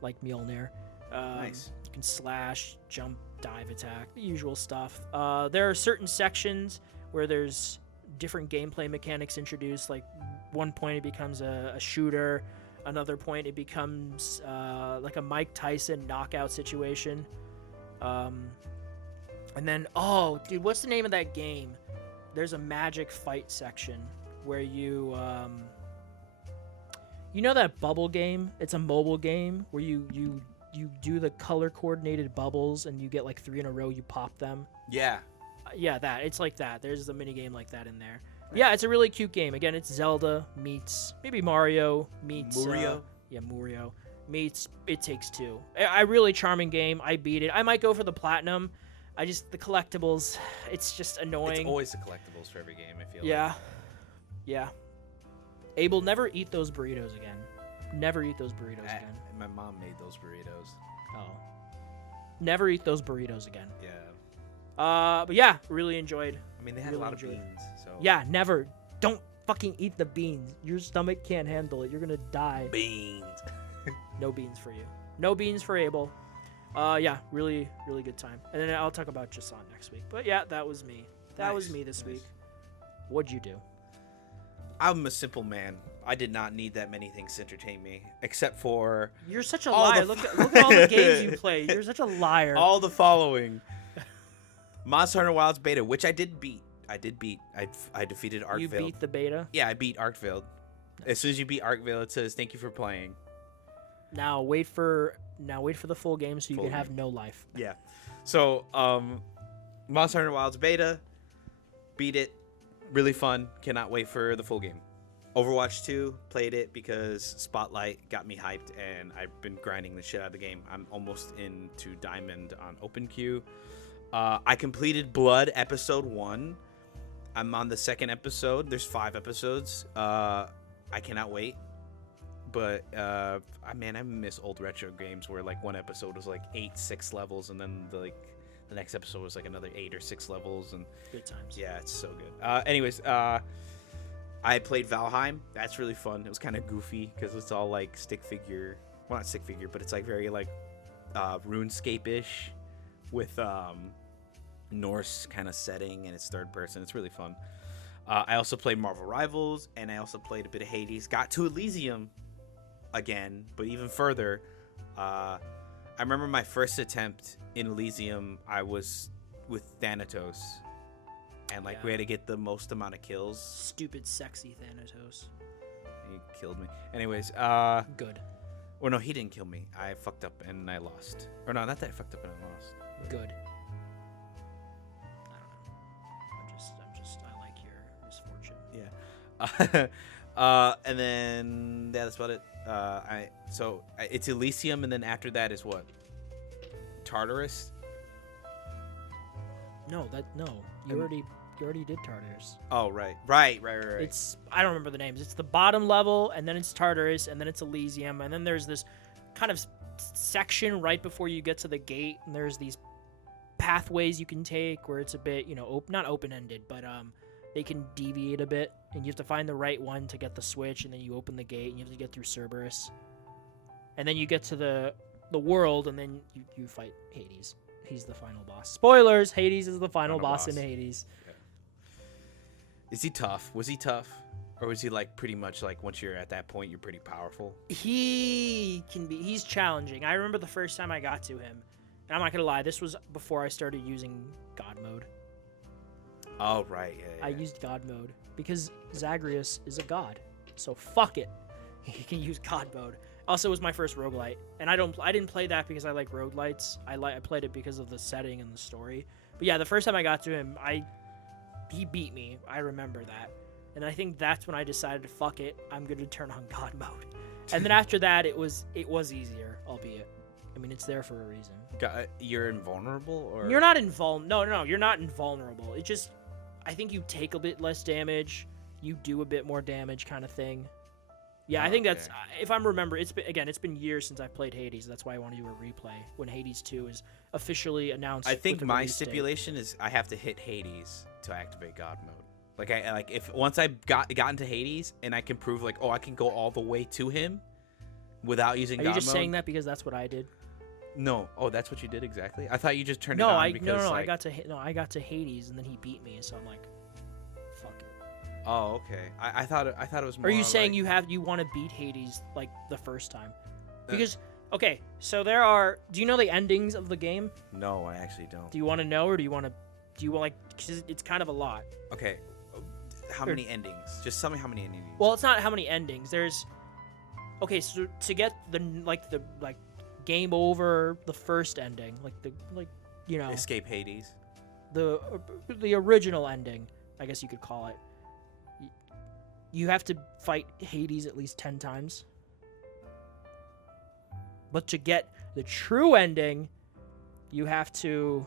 like Mjolnir. Nice. You can slash, jump, dive, attack, the usual stuff. There are certain sections where there's different gameplay mechanics introduced. Like one point it becomes a shooter, another point it becomes like a Mike Tyson knockout situation. And then, dude, what's the name of that game? There's a magic fight section where you know that bubble game? It's a mobile game where you do the color coordinated bubbles and you get like 3 in a row, you pop them. Yeah. Yeah, that. It's like that. There's the mini game like that in there. Yeah, it's a really cute game. Again, it's Zelda meets maybe Mario meets Murio. Murio meets It Takes Two. A really charming game. I beat it. I might go for the platinum. The collectibles, it's just annoying. It's always the collectibles for every game, I feel like. Yeah. Abel, never eat those burritos again. Never eat those burritos again. My mom made those burritos. Oh. Never eat those burritos again. Yeah. But yeah, really enjoyed. I mean, they had Really a lot of enjoyed. beans. So. Yeah, never. Don't fucking eat the beans. Your stomach can't handle it. You're gonna die. Beans. No beans for you. No beans for Abel. Yeah, really, really good time. And then I'll talk about Jason next week. But yeah, that was me. That was Nice, me this nice. week. What'd you do? I'm a simple man. I did not need that many things to entertain me, except for You're such a All liar. the Look at all the games you play. You're such a liar. all the following. Monster Hunter Wilds beta, which I did beat. I defeated Arkvale. You beat the beta. Yeah, I beat Arkvale. As soon as you beat Arkvale, it says thank you for playing. Now wait for the full game so you Full can have game. no life. Yeah. So, Monster Hunter Wilds beta, beat it, really fun. Cannot wait for the full game. Overwatch 2, played it because Spotlight got me hyped, and I've been grinding the shit out of the game. I'm almost into Diamond on OpenQ. I completed Blood Episode 1. I'm on the second episode. There's 5 episodes. I cannot wait. But, I miss old retro games where, like, one episode was, like, 6 levels, and then, the next episode was, like, another 8 or 6 levels, and... Good times. Yeah, it's so good. Anyways, I played Valheim. That's really fun. It was kind of goofy because it's all like stick figure. Well, not stick figure, but it's like very like RuneScape-ish with Norse kind of setting, and it's third person. It's really fun. I also played Marvel Rivals, and I also played a bit of Hades. Got to Elysium again, but even further. I remember my first attempt in Elysium. I was with Thanatos. And, like, Yeah. we had to get the most amount of kills. Stupid, sexy Thanatos. He killed me. Anyways, Good. well, no, he didn't kill me. I fucked up and I lost. Or no, not that I fucked up and I lost. Good. I don't know. I like your misfortune. Yeah. And then, yeah, that's about it. It's Elysium, and then after that is what? Tartarus? No. You already did Tartarus. Oh, right. It's I don't remember the names. It's the bottom level, and then it's Tartarus, and then it's Elysium, and then there's this kind of section right before you get to the gate, and there's these pathways you can take where it's a bit, not open-ended, but they can deviate a bit, and you have to find the right one to get the switch, and then you open the gate, and you have to get through Cerberus, and then you get to the world, and then you fight Hades. He's the final boss. Spoilers! Hades is the final boss in Hades. Is he tough? Was he tough? Or was he, like, pretty much, like, once you're at that point, you're pretty powerful? He's challenging. I remember the first time I got to him, and I'm not gonna lie, this was before I started using God mode. Oh, right. Yeah. I used God mode because Zagreus is a god, so fuck it. He can use God mode. Also, it was my first roguelite, and I didn't play that because I like roguelites. I played it because of the setting and the story. But yeah, the first time I got to him, he beat me. I remember that, and I think that's when I decided, fuck it, I'm gonna turn on God mode. And then after that, it was easier, albeit. I mean, it's there for a reason. You're invulnerable, or You're not invulnerable. No, you're not invulnerable. It just, I think you take a bit less damage, you do a bit more damage, kind of thing. Yeah, I think that's, if I'm remembering, it's been years since I've played Hades. That's why I want to do a replay when Hades 2 is officially announced. I think with the my release date. stipulation is I have to hit Hades to activate God mode. If once I got into Hades and I can prove I can go all the way to him without using God Are mode. you just saying that because that's what I did? No. Oh, that's what you did exactly. I thought you just turned No, it on I because I got to Hades and then he beat me, so I'm like, fuck it. Oh, okay. I thought it was more. Are you saying you want to beat Hades like the first time? Because okay, so do you know the endings of the game? No, I actually don't. Do you want to know, or do you want cause it's kind of a lot. Okay. How many endings? Just tell me how many endings. Well, it's not how many endings. There's okay, so to get the game over, the first ending, Escape Hades. the original ending, I guess you could call it. You have to fight Hades at least 10 times. But to get the true ending, you have to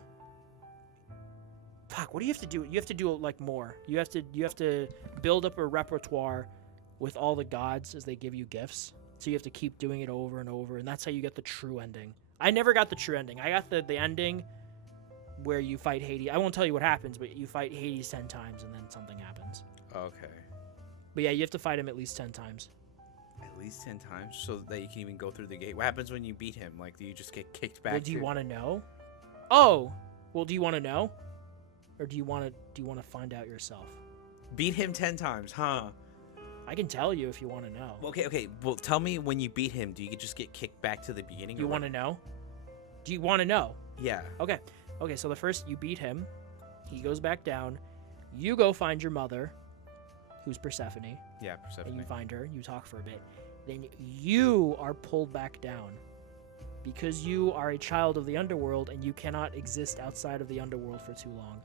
what do you have to do? You have to do more. You have to build up a repertoire with all the gods as they give you gifts. So you have to keep doing it over and over, and that's how you get the true ending. I never got the true ending. I got the ending where you fight Hades. I won't tell you what happens, but you fight Hades 10 times, and then something happens. Okay. But yeah, you have to fight him at least 10 times. At least 10 times, so that you can even go through the gate. What happens when you beat him? Like, do you just get kicked back? Well, do you want to know? Oh, well, do you want to know, or do you want to find out yourself? Beat him 10 times, huh? I can tell you if you want to know. Okay. Well, tell me when you beat him, do you just get kicked back to the beginning? You want to know? Do you want to know? Yeah. Okay, so the first you beat him, he goes back down. You go find your mother, who's Persephone. Yeah, Persephone. And you find her, you talk for a bit. Then you are pulled back down. Because you are a child of the underworld and you cannot exist outside of the underworld for too long.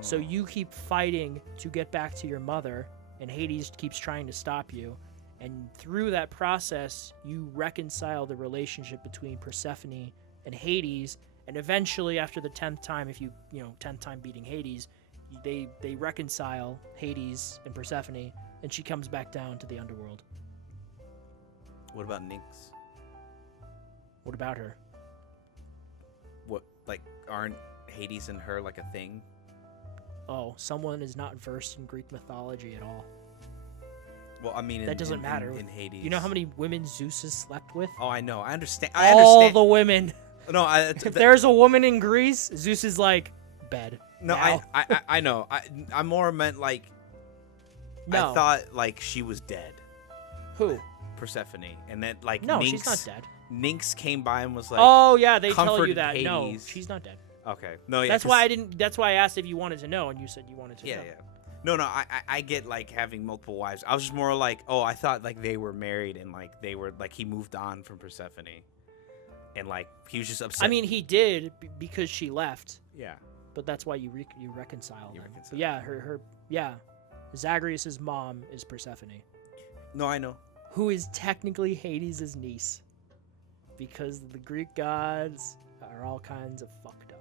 So you keep fighting to get back to your mother, and Hades keeps trying to stop you. And through that process, you reconcile the relationship between Persephone and Hades. And eventually, after the 10th time, if 10th time beating Hades, they reconcile Hades and Persephone, and she comes back down to the underworld. What about Nyx? What about her? What, like, aren't Hades and her like a thing? Oh, someone is not versed in Greek mythology at all. Well, I mean, that doesn't matter. In Hades. You know how many women Zeus has slept with? Oh, I know. I understand. All the women. No, if there's a woman in Greece, Zeus is like, bed. No, now. I know. I more meant like. No. I thought like she was dead. Who? Persephone, and then like. No, Nyx, she's not dead. Nyx came by and was like. Oh yeah, they tell you comforted that. Hades. No, she's not dead. Okay. No, yeah. That's why I didn't. That's why I asked if you wanted to know, and you said you wanted to know. Yeah. No, I get like having multiple wives. I was just more like, oh, I thought like they were married and like they were like he moved on from Persephone, and like he was just upset. I mean, he did because she left. Yeah. But that's why you reconcile them. Reconcile. But yeah, Zagreus' mom is Persephone. No, I know. Who is technically Hades' niece, because the Greek gods are all kinds of fucked up.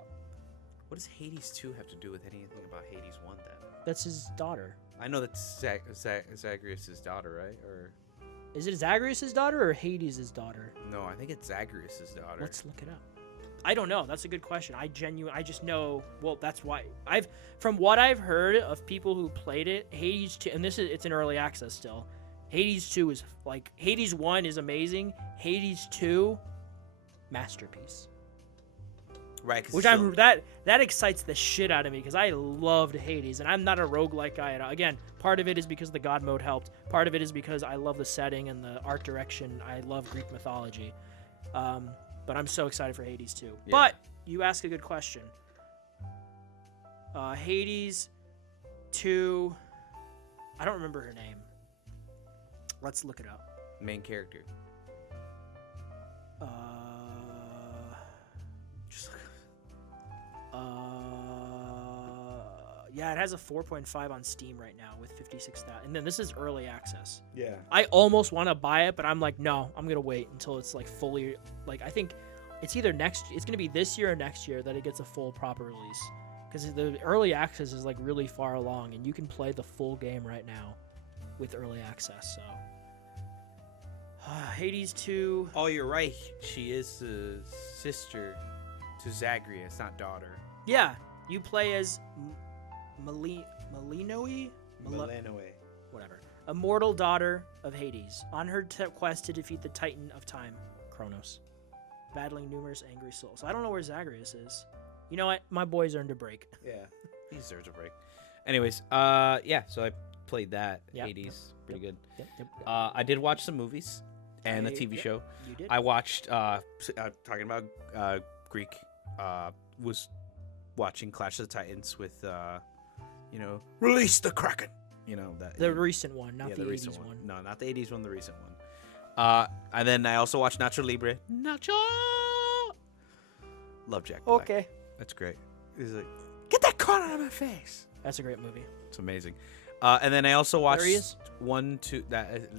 What does Hades 2 have to do with anything about Hades 1 then? That's his daughter. I know that's Zagreus' daughter, right? Or is it Zagreus' daughter or Hades' daughter? No, I think it's Zagreus' daughter. Let's look it up. I don't know. That's a good question. I just know. Well, that's why from what I've heard of people who played it, Hades 2, and it's in early access still. Hades 2 is like Hades 1 is amazing. Hades 2, masterpiece. Right. Which that excites the shit out of me because I loved Hades, and I'm not a roguelike guy at all. Again, part of it is because the God mode helped. Part of it is because I love the setting and the art direction. I love Greek mythology. But I'm so excited for Hades 2. Yeah. But you ask a good question. Hades 2, I don't remember her name. Let's look it up. Main character. Yeah, it has a 4.5 on Steam right now with 56,000. And then this is early access. Yeah. I almost want to buy it, but I'm like, no, I'm going to wait until it's like fully, like I think it's either it's going to be this year or next year that it gets a full proper release. Because the early access is like really far along and you can play the full game right now with early access, so. Hades 2. Oh, you're right. She is the sister to Zagreus, not daughter. Yeah, you play as Melinoe? Whatever. A mortal daughter of Hades, on her quest to defeat the Titan of Time, Kronos, battling numerous angry souls. I don't know where Zagreus is. You know what? My boy's earned a break. Yeah, he deserves a break. Anyways, yeah, so I played that. Yep. Hades, pretty good. Yep. I did watch some movies and the TV show. You did? I watched, talking about Greek, was watching Clash of the Titans with, release the Kraken. You know that the recent one, not the recent 80s one. No, not the 80s one, the recent one. And then I also watched Nacho Libre. Nacho. Love Jack Black. Okay, that's great. He's like, get that car out of my face. that's a great movie. It's amazing. And then I also watched There he is. 1, 2.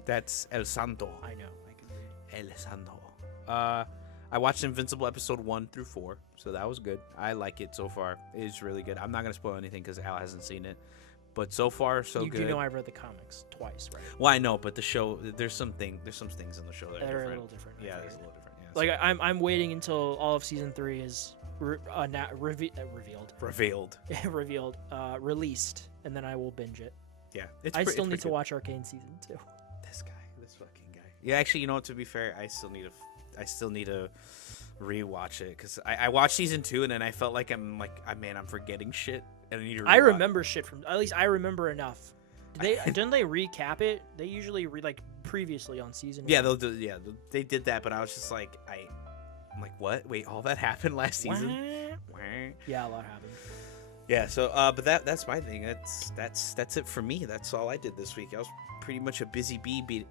That's El Santo. I know. El Santo. I watched Invincible episode 1 through 4, so that was good. I like it so far. It's really good. I'm not gonna spoil anything because Al hasn't seen it, But so far, so you good. do know I've read the comics twice, right? Well, I know, but the show, there's some things in the show that That are are a different. little different. Yeah, I've it's a heard. little different. Yeah, Like I'm waiting until all of season 3 is revealed, released, and then I will binge it. yeah. I still need to watch Arcane season 2. This fucking guy. Yeah, actually, you know what? To be fair, I still need to rewatch it because I watched season 2 and then I felt like I'm forgetting shit and I need to. I remember shit from, at least I remember enough. Didn't they recap it? They usually previously on season. Yeah, 1. they did that, but I was just like I'm like, what? Wait, all that happened last season? Yeah, a lot happened. Yeah, so but that's my thing. That's it for me. That's all I did this week. I was pretty much a busy bee.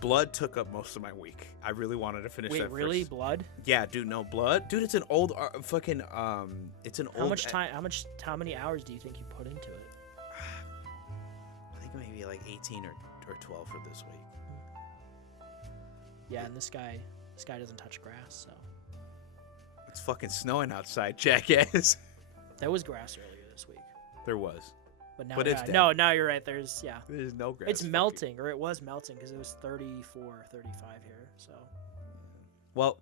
Blood took up most of my week. I really wanted to finish that. Wait, really? First. Blood? Yeah, dude, no Blood. Dude, it's an old fucking it's an old. How many hours do you think you put into it? I think maybe like 18 or 12 for this week. Yeah, and this guy doesn't touch grass, so. It's fucking snowing outside, jackass. That was grass earlier this week. There was. But it's dead. no, now you're right. There's no grass. It's melting, or it was melting because it was 34, 35 here. So. Well,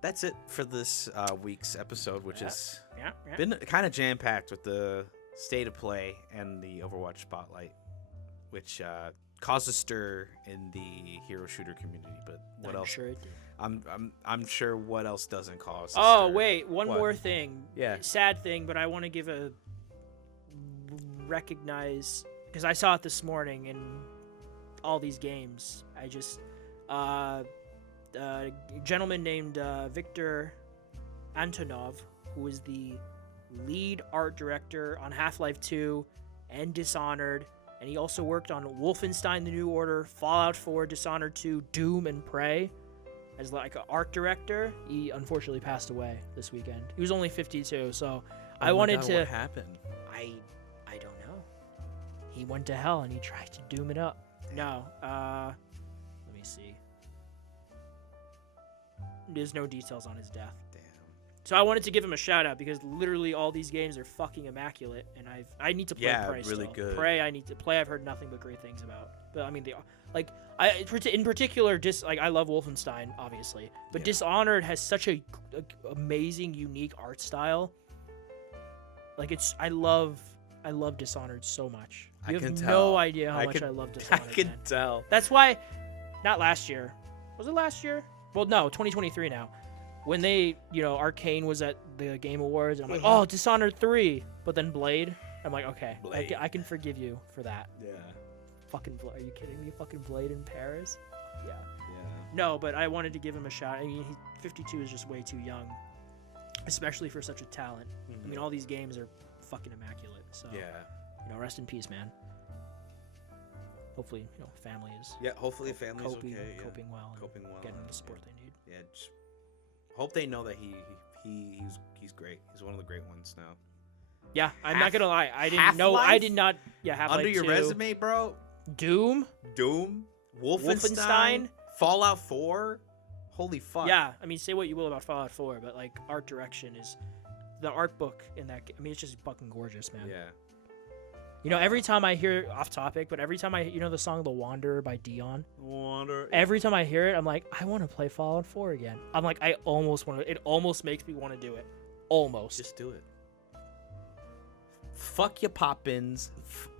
that's it for this week's episode, which has Yeah. been kind of jam packed with the state of play and the Overwatch spotlight, which caused a stir in the hero shooter community. But what else? Sure it did. I'm sure what else doesn't cause. Oh stir. wait, one What? more thing. Yeah. Sad thing, but I want to give a recognize because I saw it this morning in all these games. I just a gentleman named Victor Antonov, who is the lead art director on Half-Life 2 and Dishonored, and he also worked on Wolfenstein: The New Order, Fallout 4, Dishonored 2, Doom, and Prey. As like an art director, he unfortunately passed away this weekend. He was only 52, so I wanted to. What happened? I don't know. He went to hell and he tried to doom it up. No, let me see. There's no details on his death. Damn. So I wanted to give him a shout out because literally all these games are fucking immaculate, and I need to play Prey. really still. good. Prey I need to play. I've heard nothing but great things about. But I mean, they like in particular, I love Wolfenstein obviously, but Yeah. Dishonored has such a amazing, unique art style. Like I love Dishonored so much. You have can no tell. idea how I much can- I love I Dishonored. can man. tell. That's why, not last year. Was it last year? Well, no, 2023 now. When they, Arcane was at the Game Awards, and I'm like, oh, Dishonored 3. But then Blade, I'm like, okay, Blade. I can forgive you for that. Yeah. Fucking Blade, are you kidding me? Fucking Blade in Paris? Yeah. Yeah. No, but I wanted to give him a shout. I mean, 52 is just way too young, especially for such a talent. I mean, all these games are fucking immaculate. So, Yeah. rest in peace, man. Hopefully, family is Yeah. Hopefully, family's coping, okay. Yeah. coping well, and Coping well. getting and- the support they need. Yeah. Just hope they know that he's great. He's one of the great ones now. Yeah, I'm not gonna lie. I didn't know. I Half-Life? did not. Yeah, Half-Life Under your 2. resume, bro. Doom. Doom, Wolfenstein, Wolfenstein? Fallout 4. Holy fuck. Yeah, I mean, say what you will about Fallout 4, but like art direction is the art book in that. I mean, it's just fucking gorgeous, man. Yeah. Every time I hear off topic, but every time I, the song "The Wanderer" by Dion. Wonder. Every time I hear it, I'm like, I want to play Fallout 4 again. I'm like, I almost want to. It almost makes me want to do it. Almost. Just do it. Fuck your pop-ins.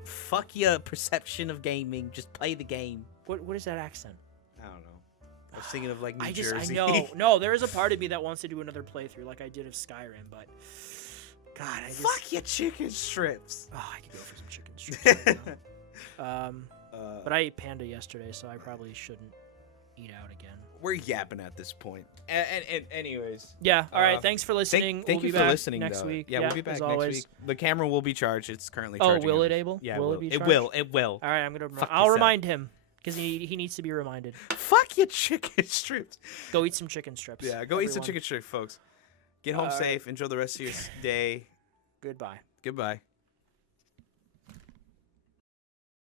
Fuck your perception of gaming. Just play the game. What is that accent? I don't know. I was thinking of like New I Jersey. know. No, there is a part of me that wants to do another playthrough like I did of Skyrim, but God, I just Fuck your chicken strips. Oh, I could go for some chicken strips. right now. But I ate panda yesterday, so I probably shouldn't eat out again. We're yapping at this point. And anyways. Yeah. All right. Thanks for listening. Thank we'll you be for back listening. next though. week. Yeah, we'll be back as next always. week. The camera will be charged. It's currently Oh, charging. will it, everything. Abel? Yeah, Will it be It charged? will. It will. All right. I'm gonna. Fuck I'll yourself. remind him because he needs to be reminded. Fuck your chicken strips. Go eat some chicken strips. Yeah, go eat some everyone. chicken strips, folks. Get home All right. safe. Enjoy the rest of your day. Goodbye. Goodbye.